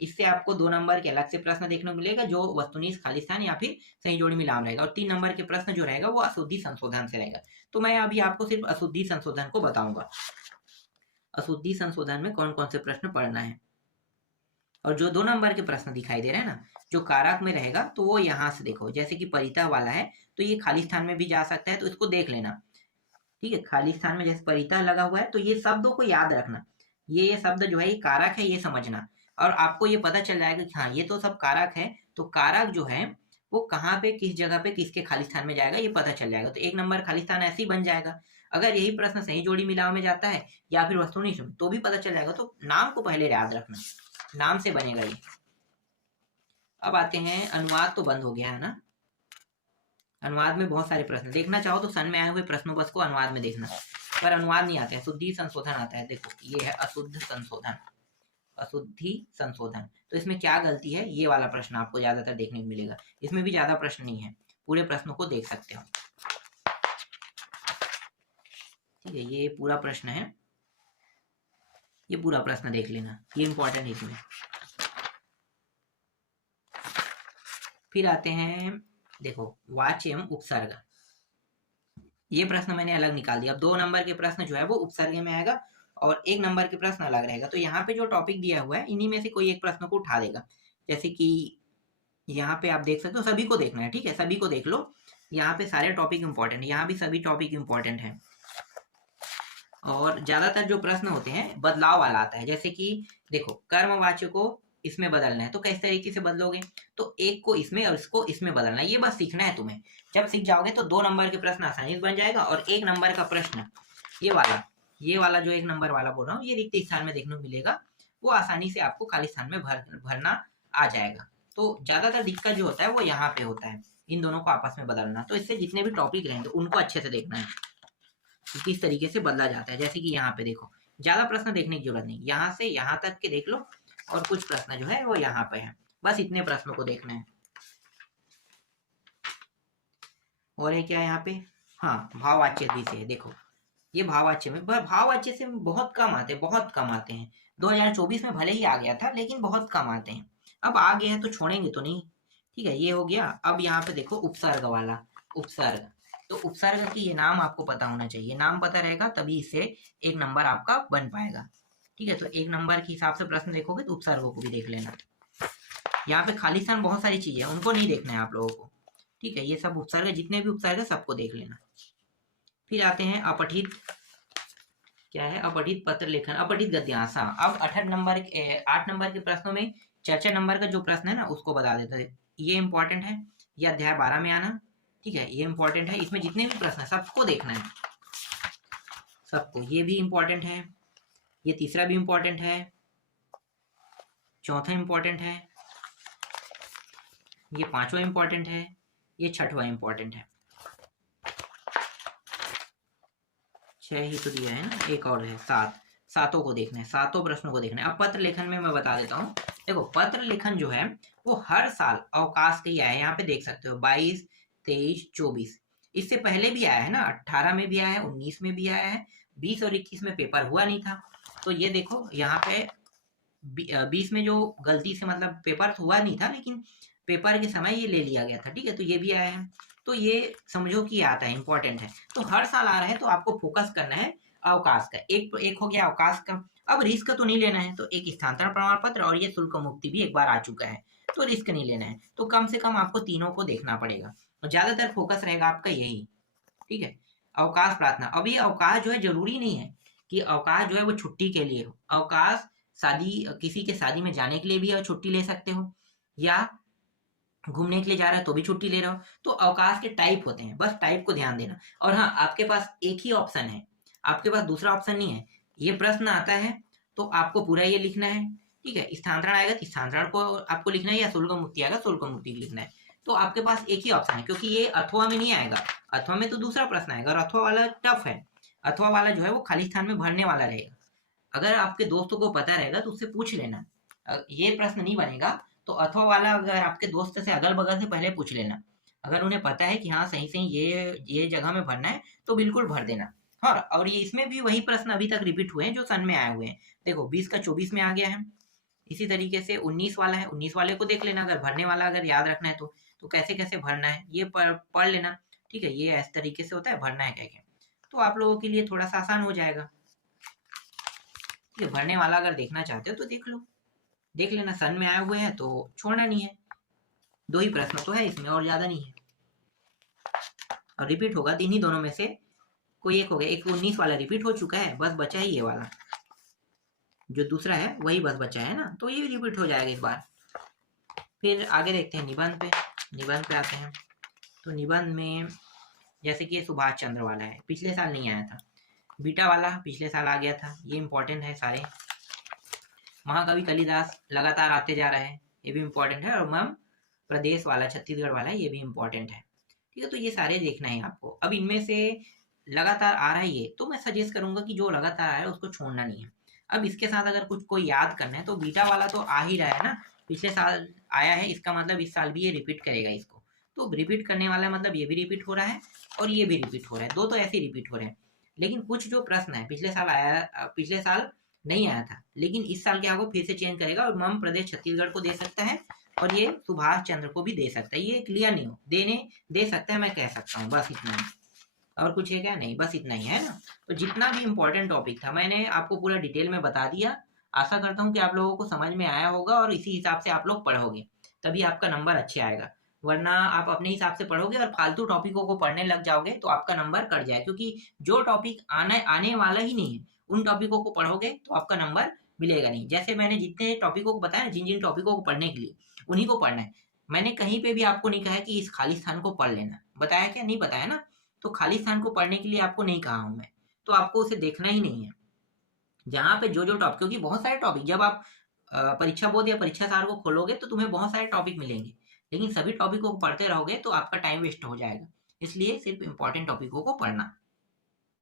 इससे आपको 2 नंबर के अलग से प्रश्न देखने को मिलेगा जो वस्तुनिष्ठ, खालिस्तान या फिर सही जोड़ी मिलान रहेगा, और 3 नंबर के प्रश्न जो रहेगा वो अशुद्धि संशोधन से रहेगा। तो मैं अभी आपको सिर्फ अशुद्धि संशोधन को बताऊंगा, अशुद्धि संशोधन में कौन कौन से प्रश्न पढ़ना है। और जो 2 नंबर के प्रश्न दिखाई दे रहे हैं ना, जो कारक में रहेगा, तो वो यहाँ से देखो, जैसे कि परिता वाला है तो ये खालिस्तान में भी जा सकता है, तो इसको देख लेना। ठीक है, खालिस्तान में जैसे परिता लगा हुआ है तो ये शब्दों को याद रखना, ये शब्द जो है ये कारक है, ये समझना, और आपको ये पता चल जाएगा कि हाँ ये तो सब कारक है, तो कारक जो है वो कहाँ पे, किस जगह पे, किसके खालिस्तान में जाएगा ये पता चल जाएगा। तो 1 नंबर खालिस्तान ऐसे ही बन जाएगा। अगर यही प्रश्न सही जोड़ी मिलाव में जाता है या फिर वस्तुनिष्ठ में तो भी पता चल जाएगा। तो नाम को पहले याद रखना, नाम से बनेगा ये। अब आते हैं, अनुवाद तो बंद हो गया है ना, अनुवाद में बहुत सारे प्रश्न, देखना चाहो तो सन में आए हुए प्रश्नों बस को अनुवाद में देखना, पर अनुवाद नहीं आते हैं, शुद्धि संशोधन आता है। देखो ये है अशुद्ध संशोधन, अशुद्धि संशोधन। तो इसमें क्या गलती है, ये वाला प्रश्न आपको ज्यादातर देखने को मिलेगा। इसमें भी ज्यादा प्रश्न नहीं है, पूरे प्रश्नों को देख सकते हो। ठीक है, ये पूरा प्रश्न है, ये पूरा प्रश्न देख लेना, ये इंपॉर्टेंट है इसमें। फिर आते हैं, देखो वाच्य एवं उपसर्ग, ये प्रश्न मैंने अलग निकाल दिया। अब 2 नंबर के प्रश्न जो है वो उपसर्ग में आएगा और 1 नंबर के प्रश्न अलग रहेगा। तो यहाँ पे जो टॉपिक दिया हुआ है इन्हीं में से कोई एक प्रश्न को उठा देगा। जैसे कि यहाँ पे आप देख सकते हो, सभी को देखना है, ठीक है, सभी को देख लो, यहाँ पे सारे टॉपिक इंपॉर्टेंट है, यहाँ भी सभी टॉपिक इंपॉर्टेंट है। और ज्यादातर जो प्रश्न होते हैं बदलाव वाला आता है, जैसे कि देखो कर्मवाच्य को इसमें बदलना है तो किस तरीके से बदलोगे, तो एक को इसमें और इसको इसमें बदलना है, ये बस सीखना है तुम्हें। जब सीख जाओगे तो 2 नंबर के प्रश्न आसानी से बन जाएगा, और 1 नंबर का प्रश्न ये वाला जो 1 नंबर वाला बोल रहा हूँ, ये रिक्त स्थान में देखने को मिलेगा, वो आसानी से आपको खाली स्थान में भरना आ जाएगा। तो ज्यादातर दिक्कत जो होता है वो यहाँ पे होता है, इन दोनों को आपस में बदलना। तो इससे जितने भी टॉपिक रहेंगे उनको अच्छे से देखना है कि किस तरीके से बदला जाता है। जैसे कि यहाँ पे देखो, ज्यादा प्रश्न देखने की जरूरत नहीं, यहाँ से यहाँ तक के देख लो, और कुछ प्रश्न जो है वो यहाँ पे है, बस इतने प्रश्नों को देखना है। और है क्या यहाँ पे, हाँ भाववाच्य भी से, देखो ये भाववाच्य में, भाववाच्य से बहुत कम आते हैं, बहुत कम आते हैं। 2024 में भले ही आ गया था लेकिन बहुत कम आते हैं, अब आ गया है तो छोड़ेंगे तो नहीं। ठीक है, ये हो गया। अब यहाँ पे देखो उपसर्ग वाला, उपसर्ग, तो उपसर्ग की ये नाम आपको पता होना चाहिए, नाम पता रहेगा तभी इससे 1 नंबर आपका बन पाएगा। ठीक है, तो 1 नंबर के हिसाब से प्रश्न देखोगे तो उपसर्गों को भी देख लेना। यहाँ पे खालिस्तान बहुत सारी चीजें हैं, उनको नहीं देखना है आप लोगों को। ठीक है, ये सब उपसर्ग, जितने भी उपसर्ग है सबको देख लेना। फिर आते हैं अपठित, क्या है अपठित पत्र लेखन, अपठित गद्यांश। अब 8 नंबर के प्रश्नों में 4 नंबर का जो प्रश्न है ना उसको बता देता है, ये इंपॉर्टेंट है, ये अध्याय 12 में आना। ठीक है, ये इंपॉर्टेंट है, इसमें जितने भी प्रश्न है सबको देखना है, सबको। ये भी इंपॉर्टेंट है, ये तीसरा भी इंपॉर्टेंट है, चौथा इंपॉर्टेंट है, ये 5वां इंपॉर्टेंट है, ये 6वां इंपॉर्टेंट है। 6 ही तो दिया है ना, एक और है 7, सातों को देखना है, सातों प्रश्नों को देखना है। अब पत्र लेखन में मैं बता देता हूँ, देखो पत्र लेखन जो है वो हर साल अवकाश के ही आया है, यहाँ पे देख सकते हो 22, 23, 24, इससे पहले भी आया है ना, 18 में भी आया है, 19 में भी आया है, 20 और 21 में पेपर हुआ नहीं था। तो ये देखो यहाँ पे 20 में जो गलती से, मतलब पेपर तो हुआ नहीं था लेकिन पेपर के समय ये ले लिया गया था। ठीक है, तो ये भी आया है, तो ये समझो कि आता है, इंपॉर्टेंट है। तो हर साल आ रहा है तो आपको फोकस करना है अवकाश का, एक हो गया अवकाश का। अब रिस्क तो नहीं लेना है, तो एक स्थानांतरण प्रमाण पत्र और ये शुल्क मुक्ति भी एक बार आ चुका है, तो रिस्क नहीं लेना है, तो कम से कम आपको तीनों को देखना पड़ेगा, और ज्यादातर फोकस रहेगा आपका यही। ठीक है, अवकाश प्रार्थना, अब ये अवकाश जो है जरूरी नहीं है कि अवकाश जो है वो छुट्टी के लिए हो, अवकाश शादी, किसी के शादी में जाने के लिए भी छुट्टी ले सकते हो, या घूमने के लिए जा रहा है तो भी छुट्टी ले रहा हो। तो अवकाश के टाइप होते हैं, बस टाइप को ध्यान देना। और हाँ, आपके पास एक ही ऑप्शन है, आपके पास दूसरा ऑप्शन नहीं है। ये प्रश्न आता है तो आपको पूरा ये लिखना है। ठीक है, स्थानांतरण आएगा तो स्थानांतरण को आपको लिखना है, या शुल्क मुक्ति आएगा शुल्क मुक्ति लिखना है। तो आपके पास एक ही ऑप्शन है, क्योंकि ये अथवा में नहीं आएगा, अथवा में तो दूसरा प्रश्न आएगा, और अथवा वाला टफ है, अथवा वाला जो है वो खाली स्थान में भरने वाला रहेगा। अगर आपके दोस्तों को पता रहेगा तो उससे पूछ लेना, ये प्रश्न नहीं बनेगा तो अथवा वाला अगर आपके दोस्त से अगल बगल से पहले पूछ लेना, अगर उन्हें पता है कि हाँ सही सही ये जगह में भरना है तो बिल्कुल भर देना। हाँ, और ये इसमें भी वही प्रश्न अभी तक रिपीट हुए हैं जो सन में आए हुए हैं। देखो 20 का 24 में आ गया है, इसी तरीके से 19 वाला है, 19 वाले को देख लेना, अगर भरने वाला अगर याद रखना है तो कैसे कैसे भरना है ये पढ़ लेना। ठीक है, ये इस तरीके से होता है, भरना है क्या क्या, तो आप लोगों के लिए थोड़ा सा आसान हो जाएगा। ठीक है, भरने वाला अगर देखना चाहते हो तो देख लो, देख लेना, सन में आए हुए हैं तो छोड़ना नहीं है। 2 ही प्रश्न तो है इसमें और ज्यादा नहीं है, और रिपीट होगा तो इन्हीं दोनों में से कोई एक हो गया। एक 19 वाला रिपीट हो चुका है, बस बचा ही ये वाला, जो दूसरा है वही बस बचा है ना, तो ये भी रिपीट हो जाएगा इस बार। फिर आगे देखते हैं निबंध पे, निबंध पे आते हैं। तो निबंध में जैसे कि ये सुभाष चंद्र वाला है, पिछले साल नहीं आया था। बीटा वाला पिछले साल आ गया था, ये इंपॉर्टेंट है सारे। महाकवि कालिदास लगातार आते जा रहे हैं, ये भी इंपॉर्टेंट है। और मम प्रदेश वाला छत्तीसगढ़ वाला है, ये भी इंपॉर्टेंट है। ठीक है, तो ये सारे देखना है आपको। अब इनमें से लगातार आ रहा है ये, तो मैं सजेस्ट करूंगा कि जो लगातार आ रहा है उसको छोड़ना नहीं है। अब इसके साथ अगर कुछ कोई याद करना है तो बीटा वाला तो आ ही रहा है ना, पिछले साल आया है, इसका मतलब इस साल भी ये रिपीट करेगा इसको। तो रिपीट करने वाला मतलब ये भी रिपीट हो रहा है और ये भी रिपीट हो रहा है, दो तो ऐसे रिपीट हो रहे हैं। लेकिन कुछ जो प्रश्न है पिछले साल आया, पिछले साल नहीं आया था, लेकिन इस साल क्या होगा, फिर से चेंज करेगा और मम प्रदेश छत्तीसगढ़ को दे सकता है और ये सुभाष चंद्र को भी दे सकता है। ये क्लियर नहीं हो, देने दे सकता है, मैं कह सकता हूँ, बस इतना ही। और कुछ है क्या? नहीं, बस इतना ही है ना। तो जितना भी इंपॉर्टेंट टॉपिक था मैंने आपको पूरा डिटेल में बता दिया। आशा करता हूँ कि आप लोगों को समझ में आया होगा और इसी हिसाब से आप लोग पढ़ोगे, तभी आपका नंबर अच्छे आएगा। वरना आप अपने हिसाब से पढ़ोगे और फालतू टॉपिकों को पढ़ने लग जाओगे तो आपका नंबर कट जाए, क्योंकि जो टॉपिक आने वाला ही नहीं है उन टॉपिकों को पढ़ोगे तो आपका नंबर मिलेगा नहीं। जैसे मैंने जितने टॉपिकों को बताया, जिन जिन टॉपिकों को पढ़ने के लिए उन्हीं को पढ़ना है। मैंने कहीं पे भी आपको नहीं कहा है कि इस खाली स्थान को पढ़ लेना, बताया क्या? नहीं बताया ना। तो खाली स्थान को पढ़ने के लिए आपको नहीं कहा हूं मैं, तो आपको उसे देखना ही नहीं है। जहां पे जो जो टॉपिक, क्योंकि बहुत सारे टॉपिक, जब आप परीक्षा बोर्ड या परीक्षा सार को खोलोगे तो तुम्हें बहुत सारे टॉपिक मिलेंगे, लेकिन सभी टॉपिकों को पढ़ते रहोगे तो आपका टाइम वेस्ट हो जाएगा। इसलिए सिर्फ इंपॉर्टेंट टॉपिकों को पढ़ना।